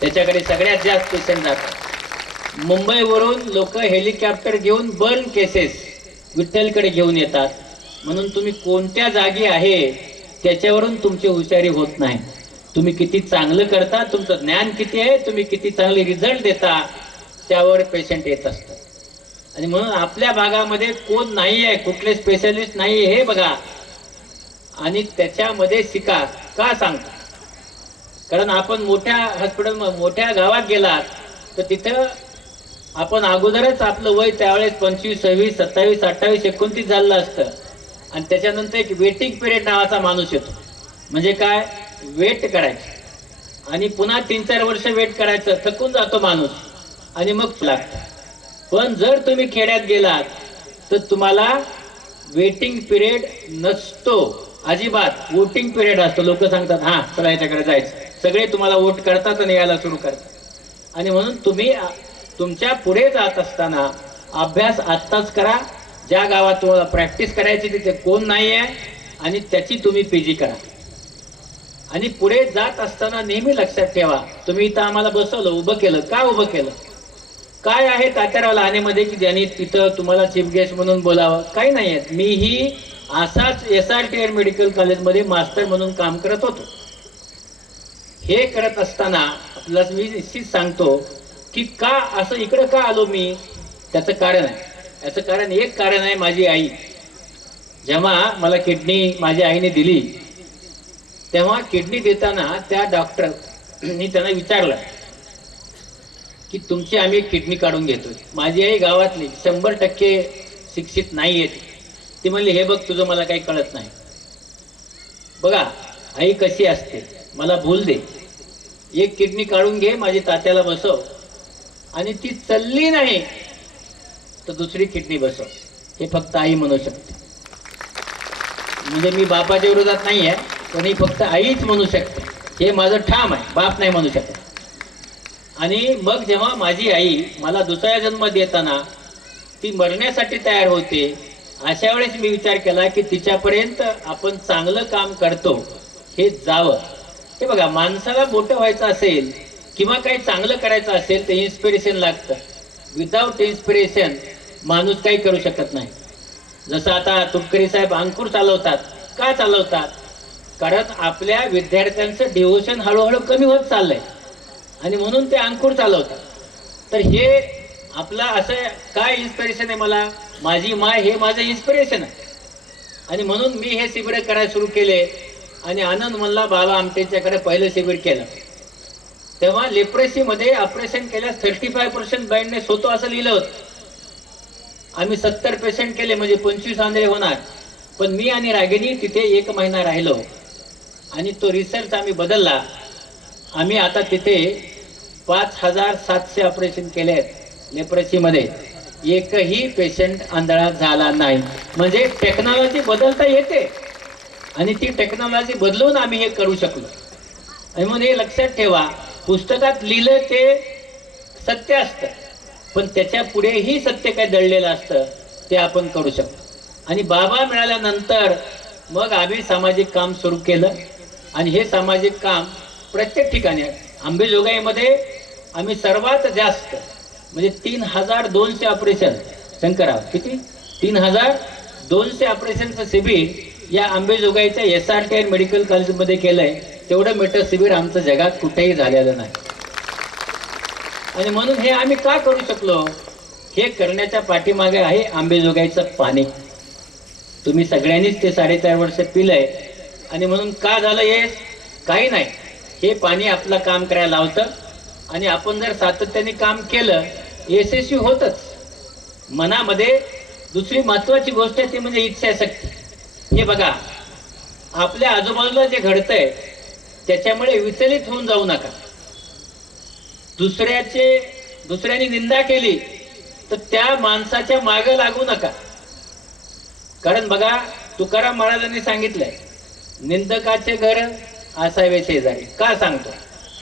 त्याच्याकडे सगळ्यात जास्त पेशंट जातात. मुंबईवरून लोक हेलिकॉप्टर घेऊन बर्न केसेस विठ्ठलकडे घेऊन येतात. म्हणून तुम्ही कोणत्या जागी आहे त्याच्यावरून तुमची हुशारी होत नाही. तुम्ही किती चांगलं करता, तुमचं ज्ञान किती आहे, तुम्ही किती चांगले रिझल्ट देता त्यावर पेशंट येत असतात. आणि म्हणून आपल्या भागामध्ये कोण नाही आहे, कुठले स्पेशलिस्ट नाही हे बघा आणि त्याच्यामध्ये शिका. का सांगतो? कारण आपण मोठ्या हॉस्पिटल मोठ्या गावात गेलात तर तिथं आपण अगोदरच आपलं वय त्यावेळेस 25, 26, 27, 28, 29 झालं असतं आणि त्याच्यानंतर एक वेटिंग पिरियड नावाचा माणूस येतो. म्हणजे काय? वेट करायचं आणि पुन्हा 3-4 वर्ष वेट करायचं, थकून जातो माणूस आणि मग लागतं. पण जर तुम्ही खेड्यात गेलात तर तुम्हाला वेटिंग पिरियड नसतो. अजिबात वोटिंग पिरियड असतो, लोक सांगतात हां चला याच्याकडे जायचं, सगळे तुम्हाला वोट करतात आणि यायला सुरू करतात. आणि म्हणून तुम्ही तुमच्या पुढे जात असताना अभ्यास आत्ताच करा. ज्या गावात तुम्हाला प्रॅक्टिस करायची तिथे कोण नाही आहे आणि त्याची तुम्ही पीजी करा. आणि पुढे जात असताना नेहमी लक्षात ठेवा, तुम्ही इथं आम्हाला बसवलं, उभं केलं, का उभं केलं, काय आहे तात्याराव लहानेमध्ये की ज्यांनी तिथं तुम्हाला चीफ गेस्ट म्हणून बोलावं? काही नाही आहे. मीही असाच SRTR मेडिकल कॉलेजमध्ये मास्टर म्हणून काम करत होतो. हे करत असताना आपल्याला मी निश्चित सांगतो की का असं इकडं का आलो मी, त्याचं कारण आहे. याचं कारण एक कारण आहे, माझी आई. जेव्हा मला किडनी माझ्या आईने दिली तेव्हा किडनी देताना त्या डॉक्टरनी त्यांना विचारलं की तुमची आम्ही किडनी काढून घेतोय. माझी आई गावातली 100% शिक्षित नाही आहे. ती म्हणली हे बघ तुझं मला काही कळत नाही. बघा आई कशी असते, मला भूल दे, एक किडनी काढून घे, माझी तात्याला बसव, आणि ती चालली नाही तर दुसरी किडनी बसव. हे फक्त आई म्हणू शकते. म्हणजे मी बापाच्या विरोधात नाही आहे, पण ही फक्त आईच म्हणू शकते. हे माझं ठाम आहे, बाप नाही म्हणू शकत. आणि मग जेव्हा माझी आई मला दुसरा जन्म देताना ती मरण्यासाठी तयार होते, अशा वेळेस मी विचार केला की तिच्यापर्यंत आपण चांगलं काम करतो हे जावं. हे बघा, माणसाला मोठं व्हायचं असेल किंवा काही चांगलं करायचं असेल तर इन्स्पिरेशन लागतं. विदाऊट इन्स्पिरेशन माणूस काही करू शकत नाही. जसं आता तुपकरी साहेब अंकुर चालवतात. का चालवतात? कारण आपल्या विद्यार्थ्यांचं डिव्होशन हळूहळू कमी होत चाललंय आणि म्हणून ते अंकुर चालवतात. तर हे आपला असं काय इन्स्पिरेशन आहे, मला माझी माय हे माझं इन्स्पिरेशन आहे. आणि म्हणून मी हे शिबिर करायला सुरू केले. आणि आनंद म्हणला बाबा आमटेच्याकडे पहिलं शिबिर केलं तेव्हा लेप्रेसीमध्ये ऑपरेशन केल्यास 35% ब्लाइंडनेस होतो असं लिहिलं होतं. आम्ही 70 पेशंट केले, म्हणजे 25 आंधळे होणार. पण मी आणि रागिनी तिथे 1 महिना राहिलो आणि तो रिसर्च आम्ही बदलला. आम्ही आता तिथे 5700 ऑपरेशन केले आहेत लेप्रेसीमध्ये. एकही पेशंट आंधळा झाला नाही. म्हणजे टेक्नॉलॉजी बदलता येते आणि ती टेक्नॉलॉजी बदलून आम्ही हे करू शकलो. आणि म्हणून हे लक्षात ठेवा, पुस्तकात लिहिलं ते सत्य असतं, पण त्याच्या पुढेही सत्य काय दडलेलं असतं ते आपण करू शकतो. आणि बाबा मिळाल्यानंतर मग आम्ही सामाजिक काम सुरू केलं. आणि हे सामाजिक काम प्रत्येक ठिकाणी आहे. अंबेजोगाईमध्ये आम्ही सर्वात जास्त म्हणजे 3200 ऑपरेशन, शंकरराव किती, 3200 ऑपरेशनचं शिबिर या अंबेजोगाईच्या SRTR मेडिकल कॉलेजमध्ये केलंय. तेवढं मोठं शिबिर आमचं जगात कुठेही झालेलं नाही. आणि म्हणून हे आम्ही का करू शकलो, हे करण्याच्या पाठीमागे आहे अंबेजोगाईचं पाणी. तुम्ही सगळ्यांनीच ते 4.5 वर्ष पिलंय. आणि म्हणून का झालं हे, काही नाही, हे पाणी आपलं काम करायला लावतं. आणि आपण जर सातत्याने काम केलं यशस्वी होतच. मनामध्ये दुसरी महत्वाची गोष्ट आहे ती म्हणजे इच्छाशक्ती. हे बघा, आपल्या आजूबाजूला जे घडतंय त्याच्यामुळे विचलित होऊन जाऊ नका. दुसऱ्याने निंदा केली तर त्या माणसाच्या मागे लागू नका. कारण बघा, तुकाराम महाराजांनी सांगितलंय, निंदकाचे घर असावे शेजारी. का सांगतो?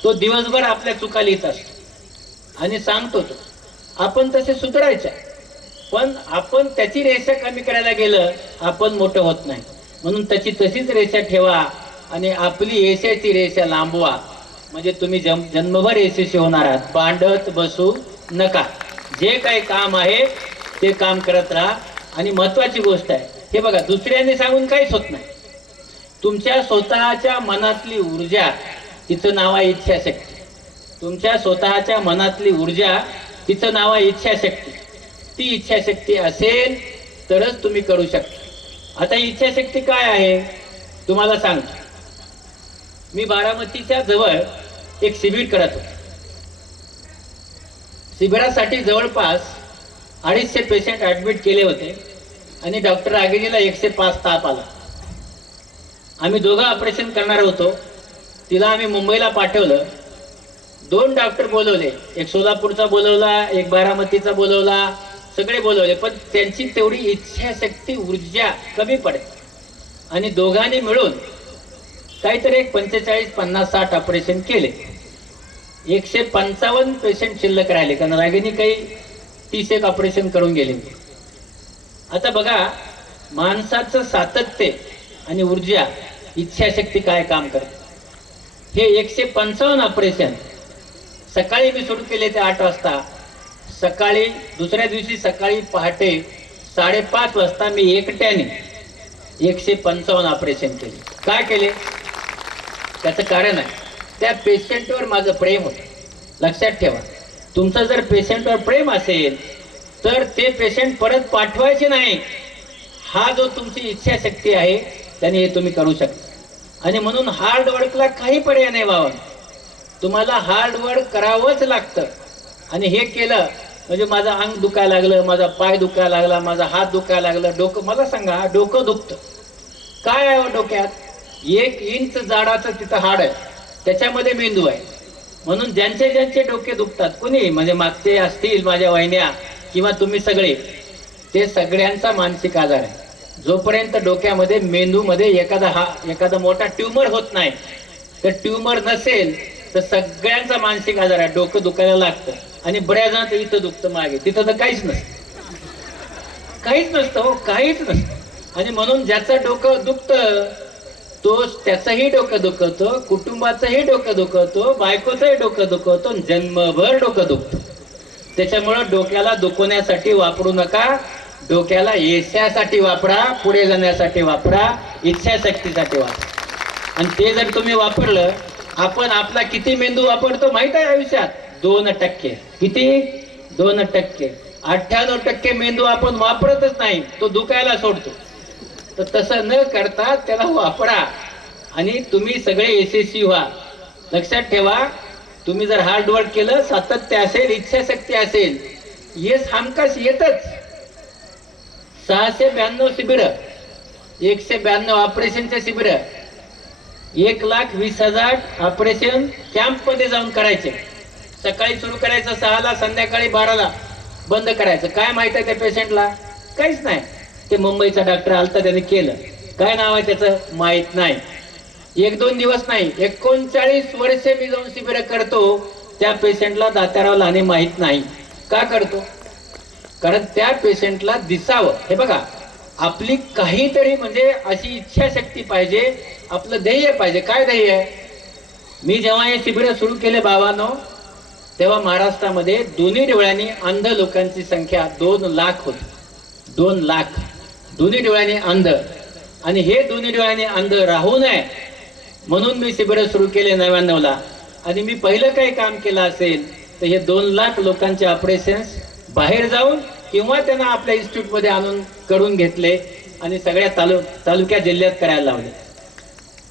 तो दिवसभर आपल्या चुका लिहित असतो आणि सांगतो तो. आपण तसे सुधारायच्या, पण आपण त्याची रेषा कमी करायला गेलं आपण मोठं होत नाही. म्हणून त्याची तशीच रेषा ठेवा आणि आपली यशाची रेषा लांबवा. म्हणजे तुम्ही जन्मभर यशस्वी होणार आहात. भांडत बसू नका. जे काही काम आहे ते काम करत राहा. आणि महत्वाची गोष्ट आहे, हे बघा, दुसऱ्यांनी सांगून काहीच होत नाही. तुमच्या स्वतःच्या मनातली ऊर्जा, तिचं नाव आहे इच्छाशक्ती. तुमच्या स्वतःच्या मनातली ऊर्जा, तिचं नाव आहे इच्छाशक्ती. ती इच्छाशक्ती असेल तरच तुम्ही करू शकता. आता इच्छाशक्ती काय आहे तुम्हाला सांगतो. मी बारामतीच्या जवळ एक शिबिर करत होतो. शिबिरासाठी जवळपास 250 पेशंट ऍडमिट केले होते आणि डॉक्टर रागिनीला 105 ताप आला. आम्ही दोघं ऑपरेशन करणार होतो. तिला आम्ही मुंबईला पाठवलं. 2 डॉक्टर बोलवले, एक सोलापूरचा बोलवला, एक बारामतीचा बोलवला, सगळे बोलवले. पण त्यांची तेवढी इच्छाशक्ती, ऊर्जा कमी पडते. आणि दोघांनी मिळून काहीतरी एक 45, 50, 60 ऑपरेशन केले. 155 पेशंट शिल्लक राहिले, कारण रागिनी काही 30 ऑपरेशन करून गेले. आता बघा, माणसाचं सातत्य आणि ऊर्जा, इच्छाशक्ती काय काम करते. हे 155 ऑपरेशन सकाळी मी सुरू केले ते 8 वाजता. सकाळी दुसऱ्या दिवशी सकाळी पहाटे 5:30 वाजता मी एकट्याने 155 ऑपरेशन केले. काय केले? त्याचं कारण आहे, त्या पेशंटवर माझं प्रेम होतं. लक्षात ठेवा, तुमचं जर पेशंटवर प्रेम असेल तर ते पेशंट परत पाठवायचे नाही. हा जो तुमची इच्छाशक्ती आहे त्याने हे तुम्ही करू शकता. आणि म्हणून हार्ड वर्कला काही पर्याय नाही बाबा, तुम्हाला हार्ड वर्क करावंच लागतं. आणि हे केलं म्हणजे माझं अंग दुखायला लागलं, माझा पाय दुखायला लागला, माझा हात दुखायला लागला, डोकं, मला सांगा डोकं दुखतं काय आहे डोक्यात? 1 इंच जाडाचं तिथं हाड आहे, त्याच्यामध्ये मेंदू आहे. म्हणून ज्यांचे ज्यांचे डोके दुखतात, कुणी म्हणजे मागचे असतील माझ्या वहिन्या किंवा तुम्ही सगळे, ते सगळ्यांचा मानसिक आजार आहे. जोपर्यंत डोक्यामध्ये मेंदूमध्ये एखादा मोठा ट्यूमर होत नाही, तर ट्यूमर नसेल तर सगळ्यांचा मानसिक आजार आहे. डोकं दुखायला लागतं. आणि बऱ्याच जणांचं इथं दुखतं मागे, तिथं तर काहीच नसतं, काहीच नसतं हो, काहीच नसतं. आणि म्हणून ज्याचं डोकं दुखतं तो त्याचंही डोकं दुखवतो, कुटुंबाचंही डोकं दुखवतो, बायकोचंही डोकं दुखवतो, जन्मभर डोकं दुखतं. त्याच्यामुळं डोक्याला दुखवण्यासाठी वापरू नका, डोक्याला यशासाठी वापरा, पुढे जाण्यासाठी वापरा, इच्छाशक्तीसाठी वापरा. आणि ते जर तुम्ही वापरलं, आपण आपला किती मेंदू वापरतो माहित आहे आयुष्यात? 2%. किती? 2%. 98% मेंदू आपण वापरतच नाही, तो दुखायला सोडतो. तर तसं न करता त्याला वापरा आणि तुम्ही सगळे यशस्वी व्हा. लक्षात ठेवा, तुम्ही जर हार्ड वर्क केलं, सातत्य असेल, इच्छाशक्ती असेल, यश हमखास येतच. 692 शिबिर, 192 ऑपरेशनचे शिबिर, 1,20,000 ऑपरेशन कॅम्प मध्ये जाऊन करायचे. सकाळी सुरू करायचं 6ला, संध्याकाळी 12ला बंद करायचं. काय माहित आहे त्या पेशंटला? काहीच नाही. ते मुंबईचा डॉक्टर आलता, त्याने केलं. काय नाव आहे त्याचं? माहित नाही. 1-2 दिवस नाही, 39 वर्षे मी जाऊन शिबिर करतो, त्या पेशंटला दाताराव लाने माहित नाही. का करतो? कारण त्या पेशंटला दिसावं. हे बघा, आपली काहीतरी म्हणजे अशी इच्छाशक्ती पाहिजे, आपलं ध्येय पाहिजे. काय ध्येय आहे? मी जेव्हा हे शिबिर सुरू केले बाबांनो, तेव्हा महाराष्ट्रामध्ये दोन्ही डोळ्यांनी अंध लोकांची संख्या 2 लाख होती. 2 लाख दोन्ही डोळ्यांनी अंध. आणि हे दोन्ही डोळ्यांनी अंध राहू नये म्हणून मी शिबिर सुरू केले 99ला. आणि मी पहिलं काही काम केलं असेल तर हे 2 लाख लोकांचे ऑपरेशन्स बाहेर जाऊन किंवा त्यांना आपल्या इन्स्टिट्यूटमध्ये आणून करून घेतले आणि सगळ्या तालुक्या जिल्ह्यात करायला लावले.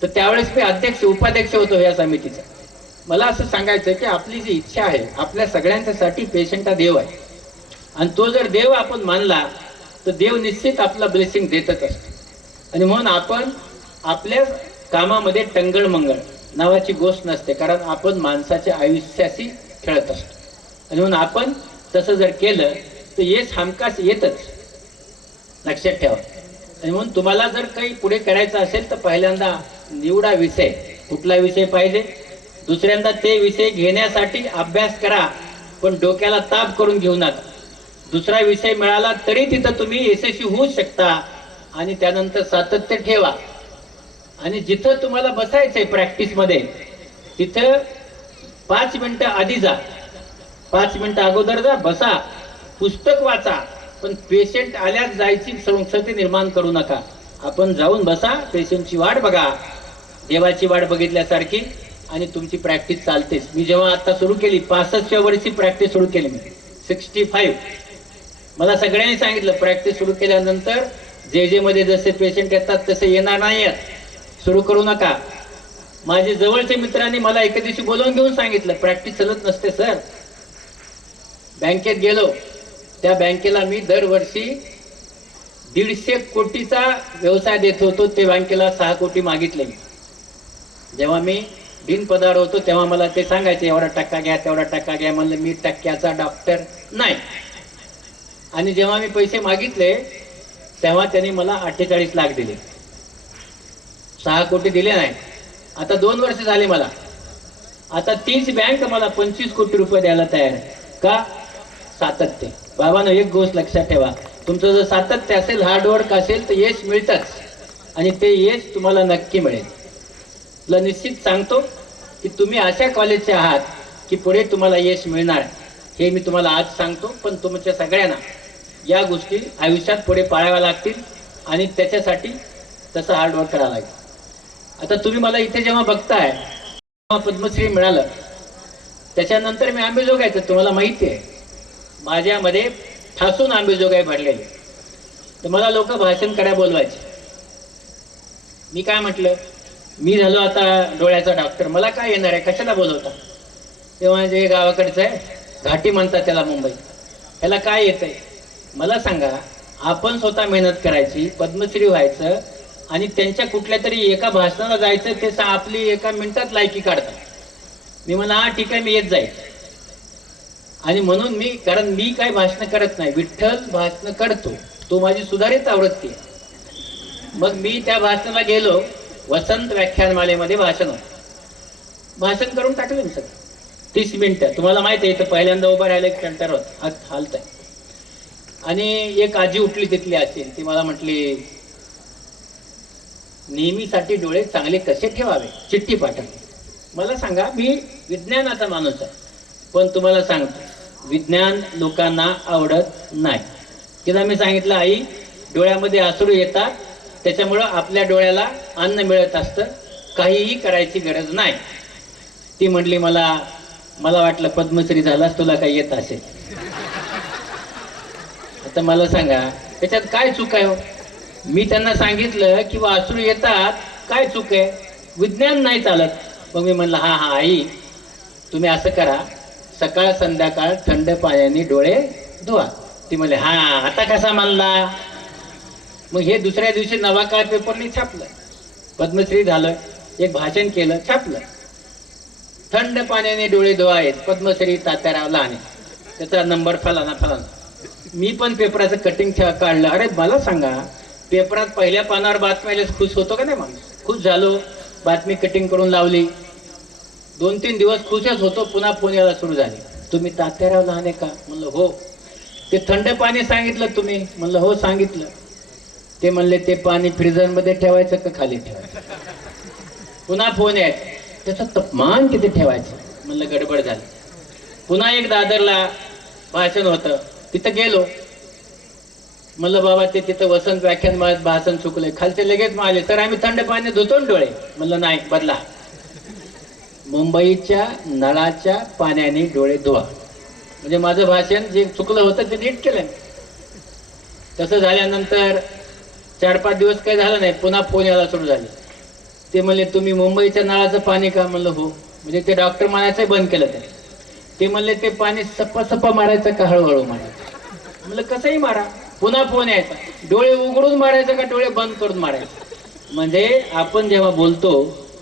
तर त्यावेळेस मी अध्यक्ष उपाध्यक्ष होतो या समितीचा. मला असं सांगायचं की आपली जी इच्छा आहे, आपल्या सगळ्यांच्यासाठी पेशंट हा देव आहे. आणि तो जर देव आपण मानला तर देव निश्चित आपला ब्लेसिंग देतच असतो. आणि म्हणून आपण आपल्या कामामध्ये टंगळ मंगळ नावाची गोष्ट नसते, कारण आपण माणसाच्या आयुष्याशी खेळत असतो. आणि म्हणून आपण तसं जर केलं तर यश हमखास येतच. लक्षात ठेवा. आणि म्हणून तुम्हाला जर काही पुढे करायचं असेल तर पहिल्यांदा निवडा विषय, कुठला विषय पाहिजे. दुसऱ्यांदा ते विषय घेण्यासाठी अभ्यास करा, पण डोक्याला ताप करून घेऊ नका. दुसरा विषय मिळाला तरी तिथं तुम्ही यशस्वी होऊ शकता. आणि त्यानंतर सातत्य ठेवा. आणि जिथं तुम्हाला बसायचंय प्रॅक्टिसमध्ये, तिथं 5 मिनिटं आधी जा, 5 मिनिटं अगोदर जा, बसा, पुस्तक वाचा, पण पेशंट आल्यास जायची संस्कृती निर्माण करू नका. आपण जाऊन बसा, पेशंटची वाट बघा, देवाची वाट बघितल्यासारखी, आणि तुमची प्रॅक्टिस चालतेच. मी जेव्हा आता सुरू केली 65व्या वर्षी प्रॅक्टिस सुरू केली मी, 65. मला सगळ्यांनी सांगितलं प्रॅक्टिस सुरू केल्यानंतर जे मध्ये जसे पेशंट येतात तसे येणार नाही, सुरू करू नका. माझे जवळचे मित्रांनी मला एके दिवशी बोलवून घेऊन सांगितलं प्रॅक्टिस चालत नसते सर. बँकेत गेलो, त्या बँकेला मी दरवर्षी 150 कोटीचा व्यवसाय देत होतो, ते बँकेला 6 कोटी मागितले. जेव्हा मी बिनपदार होतो तेव्हा मला ते सांगायचे एवढा टक्का घ्या, तेवढा टक्का घ्या. म्हणलं मी टक्क्याचा डॉक्टर नाही. आणि जेव्हा मी पैसे मागितले तेव्हा त्यांनी मला 48 लाख दिले. 6 कोटी दिले नाही. आता 2 वर्ष झाली मला. आता तीच बँक मला 25 कोटी रुपये द्यायला तयार आहे. का? सातत्य. बाबांनो, एक गोष्ट लक्षात ठेवा, तुमचं जर सातत्य असेल, हार्डवर्क असेल, तर यश मिळतंच. आणि ते यश तुम्हाला नक्की मिळेल. तुला निश्चित सांगतो की तुम्ही अशा कॉलेजचे आहात की पुढे तुम्हाला यश मिळणार, हे मी तुम्हाला आज सांगतो. पण तुमच्या सगळ्यांना या गोष्टी आयुष्यात पुढे पाळाव्या लागतील आणि त्याच्यासाठी तसं हार्डवर्क करावं लागेल. आता तुम्ही मला इथे जेव्हा बघताय, जेव्हा पद्मश्री मिळालं, त्याच्यानंतर मी आंबेजोगाईचं, तुम्हाला माहिती आहे, माझ्यामध्ये ठासून आंबेजोगाई भरलेली. तर मला लोक भाषण करायला बोलवायचे. मी काय म्हटलं, मी झालो आता डोळ्याचा डॉक्टर, मला काय येणार आहे, कशाला बोलवता. तेव्हा जे गावाकडचं आहे, घाटी म्हणतात त्याला मुंबई, ह्याला काय येतंय मला सांगा. आपण स्वतः मेहनत करायची, पद्मश्री व्हायचं आणि त्यांच्या कुठल्या तरी एका भाषणाला जायचं, ते आपली एका मिनिटात लायकी काढतात. मी म्हणा हा ठीक आहे, मी येत जाईल. आणि म्हणून मी, कारण मी काय भाषण करत नाही, विठ्ठल भाषण करतो, तो माझी सुधारित आवृत्ती आहे. मग मी त्या भाषणाला गेलो. वसंत व्याख्यानमालेमध्ये भाषण होतं. भाषण करून टाकलं मी सगळं 30 मिनिटं. तुम्हाला माहिती आहे, इथं पहिल्यांदा उभं राहिलं एक कंटर होत हालत आहे. आणि एक आजी उठली तिथली असेल, ती मला म्हटली, नेहमीसाठी डोळे चांगले कसे ठेवावे, चिठ्ठी पाठवली. मला सांगा, मी विज्ञानाचा माणूस आहे, पण तुम्हाला सांगतो, विज्ञान लोकांना आवडत नाही. तिला मी सांगितलं, आई, डोळ्यामध्ये अश्रू येतात, त्याच्यामुळं आपल्या डोळ्याला अन्न मिळत असतं, काहीही करायची गरज नाही. ती म्हटली, मला वाटलं पद्मश्री झालास, तुला काही येत असेल. आता मला सांगा, त्याच्यात काय चूक आहे हो? मी त्यांना सांगितलं की अश्रू येतात, काय चूक आहे, विज्ञान नाही चालत. मग मी म्हणलं, हा आई, तुम्ही असं करा, सकाळ संध्याकाळ थंड पाण्याने डोळे धुवा. ती म्हणले, हा आता कसा मानला. मग हे दुसऱ्या दिवशी नवाकाळ पेपरने छापलं, पद्मश्री झालं, एक भाषण केलं, छापलं. थंड पाण्याने डोळे धुवायत, पद्मश्री तात्याराव लहाने, त्याचा नंबर फलाना फलाना. मी पण पेपराचं कटिंग काढलं. अरे मला सांगा, पेपरात पहिल्या पानावर बातम्या खुश होतो का नाही माणूस? खुश झालो, बातमी कटिंग करून लावली. 2-3 दिवस खुशच होतो. पुन्हा फोन यायला सुरू झाले, तुम्ही तात्याराव लहाने का? म्हणलं हो. ते थंड पाणी सांगितलं तुम्ही? म्हणलं हो सांगितलं. ते म्हणले, ते पाणी फ्रीजरमध्ये ठेवायचं का खाली ठेवायचं? पुन्हा फोन यायचा, त्याचं तापमान किती ठेवायचं? म्हणलं गडबड झाली. पुन्हा एक दादरला भाषण होतं, तिथं गेलो. म्हणलं बाबा, ते तिथं वसंत व्याख्यान भाषण चुकलंय. खालचे लगेच मारले, तर आम्ही थंड पाणी धुतो डोळे. म्हणलं नाही, बदला, मुंबईच्या नळाच्या पाण्याने डोळे धुवा. म्हणजे माझं भाषण जे चुकलं होतं ते नीट केलं. तसं झाल्यानंतर 4-5 दिवस काही झालं नाही, पुन्हा फोन यायला सुरू झाले. ते म्हणले, तुम्ही मुंबईच्या नळाचं पाणी का? म्हणलं हो. म्हणजे ते डॉक्टर मारायचं बंद केलं ते म्हणले, ते पाणी सप्पा मारायचं का हळूहळू मारायचं? म्हणलं कसंही मारा. पुन्हा फोन यायचा, डोळे उघडून मारायचं का डोळे बंद करून मारायचं? म्हणजे आपण जेव्हा बोलतो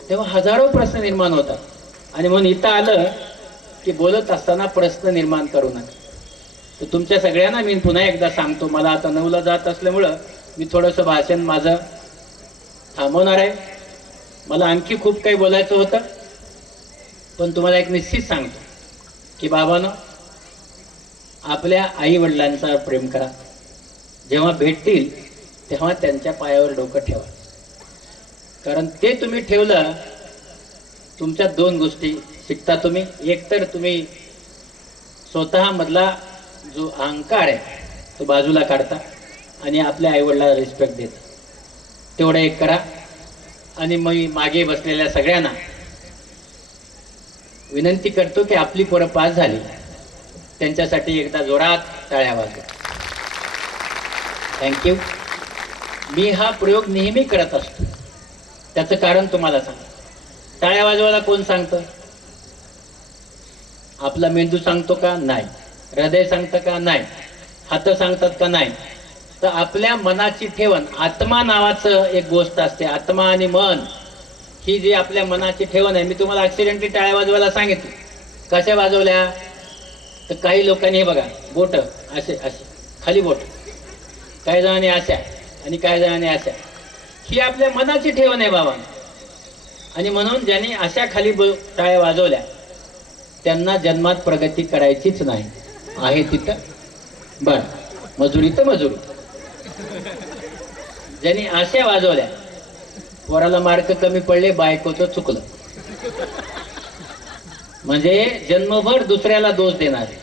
तेव्हा हजारो प्रश्न निर्माण होतात. आणि म्हणून इथं आलं की बोलत असताना प्रश्न निर्माण करू नका. तर तुमच्या सगळ्यांना मी पुन्हा एकदा सांगतो, मला आता 9ला जात असल्यामुळं मी थोडंसं भाषण माझं थांबवणार आहे. मला आणखी खूप काही बोलायचं होतं, पण तुम्हाला एक निश्चित सांगतो की बाबांनो, आपल्या आई वडिलांचा प्रेम करा. जेव्हा भेटतील तेव्हा त्यांच्या पायावर डोकं ठेवा. कारण ते तुम्ही ठेवलं, तुमच्या 2 गोष्टी शिकता तुम्ही. एक तर तुम्ही स्वतः मधला जो अहंकार आहे तो बाजूला काढता आणि आपल्या आईवडिलाला रिस्पेक्ट देता. तेवढं एक करा. आणि मी मागे बसलेल्या सगळ्यांना विनंती करतो की आपली पोरं पास झाली, त्यांच्यासाठी एकदा जोरात टाळ्या वाजवा. थँक्यू. मी हा प्रयोग नेहमी करत असतो, त्याचं कारण तुम्हाला सांगतो. टाळ्या वाजवायला कोण सांगतं? आपला मेंदू सांगतो का? नाही. हृदय सांगतं का? नाही. हात सांगतात का? नाही. तर आपल्या मनाची ठेवण, आत्मा नावाचं एक गोष्ट असते. आत्मा आणि मन ही जी आपल्या मनाची ठेवण आहे. मी तुम्हाला ऍक्सिडेंटली टाळ्या वाजवायला सांगितली. कशा वाजवल्या? तर काही लोकांनी हे बघा, बोट असे असे खाली बोट, काही जणांनी अशा आणि काही जणांनी अशा. ही आपल्या मनाची ठेवण आहे बाबा. आणि म्हणून ज्यांनी अशा खाली टाळ्या वाजवल्या त्यांना जन्मात प्रगती करायचीच नाही. आहे तिथं बर, मजुरी तर मजुरी. ज्यांनी अशा वाजवल्या, पोराला मार्क कमी पडले, बायकोचं चुकलं, म्हणजे जन्मभर दुसऱ्याला दोष देणारे.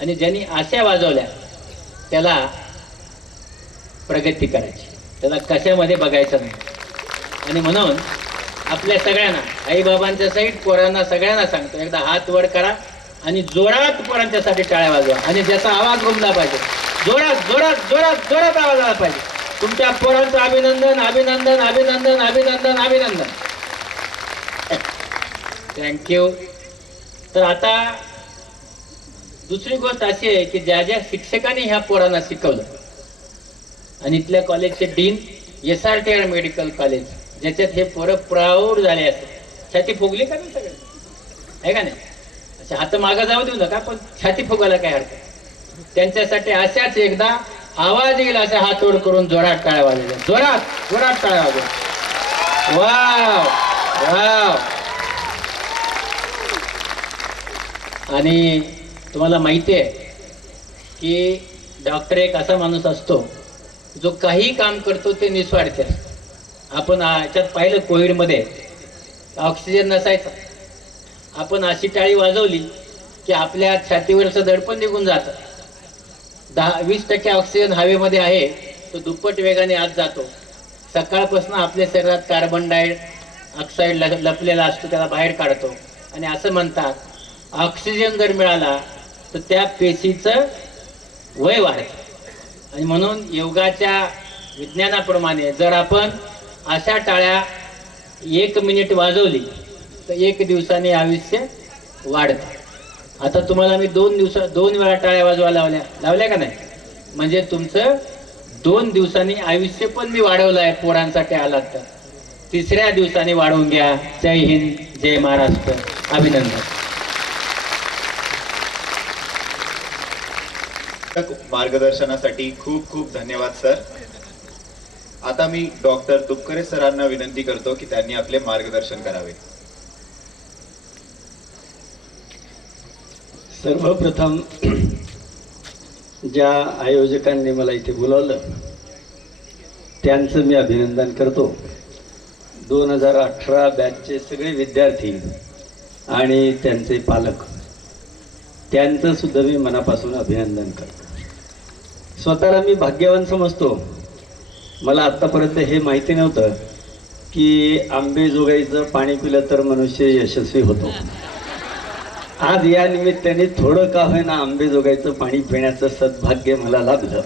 आणि ज्यांनी आशा वाजवल्या त्याला प्रगती करायची, त्याला कशामध्ये बघायचं नाही. आणि म्हणून आपल्या सगळ्यांना, आईबाबांच्या सहित पोरांना सगळ्यांना सांगतो, एकदा हात वर करा आणि जोरात पोरांच्यासाठी टाळ्या वाजवा. आणि ज्याचा आवाज घुमला पाहिजे, जोरात जोरात जोरात जोरात आवाज आला पाहिजे. तुमच्या पोरांचं अभिनंदन अभिनंदन अभिनंदन अभिनंदन अभिनंदन. थँक्यू. तर आता दुसरी गोष्ट अशी आहे की ज्या ज्या शिक्षकांनी ह्या पोरांना शिकवलं, आणि इथल्या कॉलेजचे डीन, SRTR मेडिकल कॉलेज, ज्याच्यात हे पोरं प्राऊड झाले असते, छाती फुगली का नाही सगळं, आहे का नाही? अच्छा, हात मागं जाऊ देऊ नका, पण छाती फुगायला काय हरकत. त्यांच्यासाठी अशाच एकदा आवाज येईल असा हात वर करून जोरात टाळ्या वाजवल्या, जोरात जोरात टाळ्या वाजवल्या. Wow wow. आणि तुम्हाला माहिती आहे की डॉक्टर एक असा माणूस असतो जो काही काम करतो ते निस्वार्थ असतो. आपण याच्यात पाहिलं, कोविडमध्ये ऑक्सिजन नसायचा, आपण अशी टाळी वाजवली की आपल्या छातीवरचं दडपण निघून जातं. 10-20% ऑक्सिजन हवेमध्ये आहे, तो दुप्पट वेगाने आत जातो. सकाळपासून आपल्या शरीरात कार्बन डायऑक्साईड लपलेला असतो, त्याला बाहेर काढतो. आणि असं म्हणतात, ऑक्सिजन जर मिळाला तर त्या पेशीचं वय वाढतं. आणि म्हणून योगाच्या विज्ञानाप्रमाणे जर आपण अशा टाळ्या 1 मिनिट वाजवली तर 1 दिवसाने आयुष्य वाढतं. आता तुम्हाला मी 2 वेळा टाळ्या वाजवायला लावल्या का नाही, म्हणजे तुमचं 2 दिवसांनी आयुष्य पण मी वाढवलं आहे. पोरांसाठी आलात तर 3ऱ्या दिवसाने वाढवून घ्या. जय हिंद, जय महाराष्ट्र. अभिनंदन. मार्गदर्शनासाठी खूप खूप धन्यवाद सर. आता मी डॉक्टर तुपकरे सरांना विनंती करतो की त्यांनी आपले मार्गदर्शन करावे. सर्वप्रथम ज्या आयोजकांनी मला इथे बोलावलं त्यांचं मी अभिनंदन करतो. 2018 बॅचचे सगळे विद्यार्थी आणि त्यांचे पालक, त्यांचं सुद्धा मी मनापासून अभिनंदन करतो. स्वतःला मी भाग्यवान समजतो. मला आत्तापर्यंत हे माहिती नव्हतं की आंबेजोगाईचं पाणी पिलं तर मनुष्य यशस्वी होतो. आज या निमित्ताने थोडं का होईना आंबेजोगाईचं पाणी पिण्याचं सद्भाग्य मला लाभलं.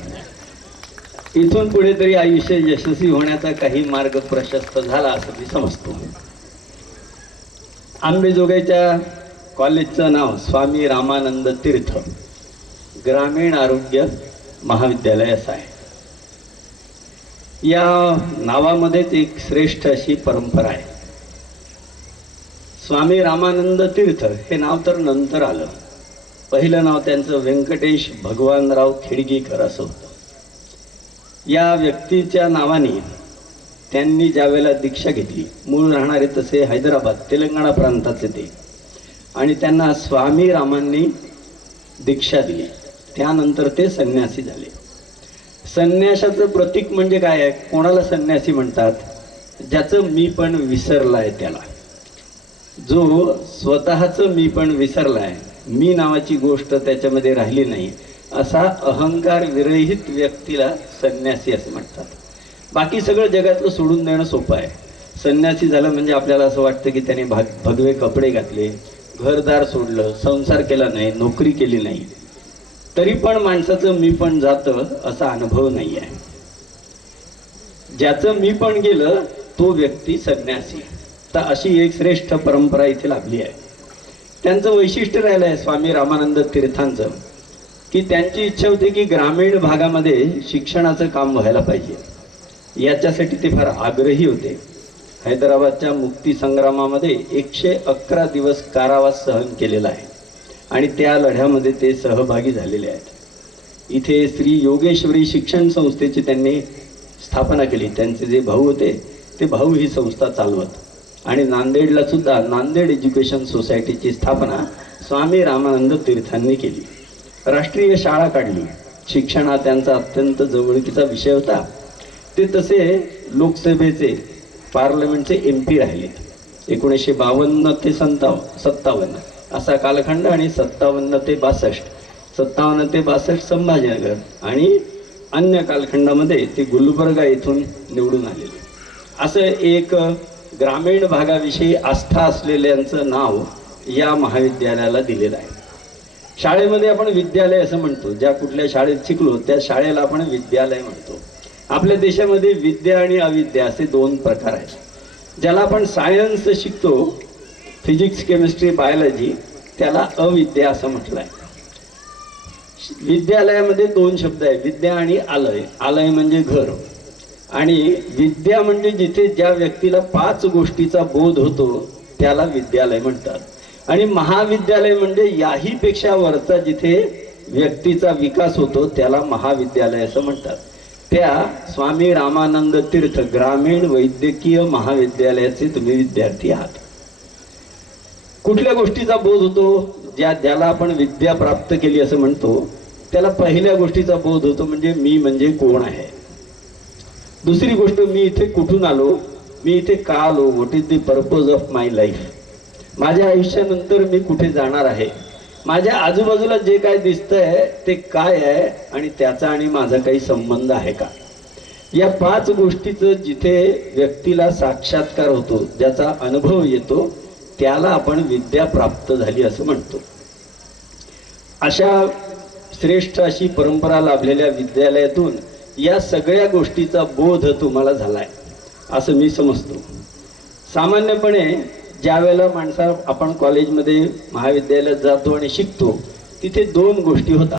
इथून पुढे तरी आयुष्य यशस्वी होण्याचा काही मार्ग प्रशस्त झाला असं मी समजतो. आंबेजोगाईच्या कॉलेजचं नाव स्वामी रामानंद तीर्थ ग्रामीण आरोग्य महाविद्यालय असं आहे. या नावामध्येच एक श्रेष्ठ अशी परंपरा आहे. स्वामी रामानंद तीर्थ हे नाव तर नंतर आलं. पहिलं नाव त्यांचं व्यंकटेश भगवानराव खेडगीकर असं होतं. या व्यक्तीच्या नावाने त्यांनी ज्यावेळेला दीक्षा घेतली, मूळ राहणारे तसे हैदराबाद तेलंगणा प्रांताचे ते, आणि त्यांना स्वामी रामांनी दीक्षा दिली. त्यानंतर ते संन्यासी झाले. संन्यासाचं प्रतीक म्हणजे काय आहे? कोणाला संन्यासी म्हणतात? ज्याचं मी पण विसरलाय त्याला. जो स्वतःचं मी पण विसरलाय, मी नावाची गोष्ट त्याच्यामध्ये राहिली नाही, असा अहंकार विरहित व्यक्तीला संन्यासी असं म्हणतात. बाकी सगळं जगातलं सोडून देणं सोपं आहे. संन्यासी झालं म्हणजे आपल्याला असं वाटतं की त्याने भगवे कपडे घातले, घरदार सोडलं, संसार केला नाही, नोकरी केली नाही, तरी पण माणसाचं मी पण जातं असा अनुभव नाही आहे. ज्याचं मी पण गेलं तो व्यक्ती संन्यासी. तर अशी एक श्रेष्ठ परंपरा इथे लाभली आहे. त्यांचं वैशिष्ट्य राहिलं आहे स्वामी रामानंद तीर्थांचं की त्यांची इच्छा होती की ग्रामीण भागामध्ये शिक्षणाचं काम व्हायला पाहिजे. याच्यासाठी ते फार आग्रही होते. हैदराबादच्या मुक्ती संग्रामामध्ये 111 दिवस कारावास सहन केलेला आहे आणि त्या लढ्यामध्ये ते सहभागी झालेले आहेत. इथे श्री योगेश्वरी शिक्षण संस्थेची त्यांनी स्थापना केली. त्यांचे जे भाऊ होते ते भाऊ ही संस्था चालवत आणि नांदेडला सुद्धा नांदेड एज्युकेशन सोसायटीची स्थापना स्वामी रामानंद तीर्थांनी केली. राष्ट्रीय शाळा काढली. शिक्षण हा त्यांचा अत्यंत जवळकीचा विषय होता. ते तसे लोकसभेचे पार्लमेंटचे MP राहिले. 1952 ते 57 असा कालखंड आणि 57 ते 62 संभाजीनगर आणि अन्य कालखंडामध्ये ते गुलबर्गा येथून निवडून आलेले. असं एक ग्रामीण भागाविषयी आस्था असलेल्यांचं नाव या महाविद्यालयाला दिलेलं आहे. शाळेमध्ये आपण विद्यालय असं म्हणतो. ज्या कुठल्या शाळेत शिकलो त्या शाळेला आपण विद्यालय म्हणतो. आपल्या देशामध्ये विद्या आणि अविद्या असे 2 प्रकार आहेत. ज्याला आपण सायन्स शिकतो, फिजिक्स, केमिस्ट्री, बायोलॉजी, त्याला अविद्या असं म्हटलं आहे. विद्यालयामध्ये 2 शब्द आहेत, विद्या आणि आलय. आलय म्हणजे घर आणि विद्या म्हणजे जिथे ज्या व्यक्तीला 5 गोष्टीचा बोध होतो त्याला विद्यालय म्हणतात. आणि महाविद्यालय म्हणजे याही पेक्षा वरचा जिथे व्यक्तीचा विकास होतो त्याला महाविद्यालय असं म्हणतात. त्या स्वामी रामानंद तीर्थ ग्रामीण वैद्यकीय महाविद्यालयाचे तुम्ही विद्यार्थी आहात. कुठल्या गोष्टीचा बोध होतो? ज्याला आपण विद्या प्राप्त केली असं म्हणतो त्याला पहिल्या गोष्टीचा बोध होतो म्हणजे मी म्हणजे कोण आहे. दुसरी गोष्ट, मी इथे कुठून आलो, मी इथे का आलो, what is the purpose of my life. माझ्या आयुष्यानंतर मी कुठे जाणार आहे, माझ्या आजूबाजूला जे काय दिसतंय ते काय आहे आणि त्याचा आणि माझा काही संबंध आहे का. या 5 गोष्टीचं जिथे व्यक्तीला साक्षात्कार होतो, ज्याचा अनुभव येतो, त्याला आपण विद्या प्राप्त झाली असं म्हणतो. अशा श्रेष्ठ अशी परंपरा लाभलेल्या विद्यालयातून या सगळ्या गोष्टीचा बोध तुम्हाला झालाय असं मी समजतो. सामान्यपणे ज्या वेळेला आपण कॉलेजमध्ये महाविद्यालयात जातो आणि शिकतो तिथे 2 गोष्टी होतात.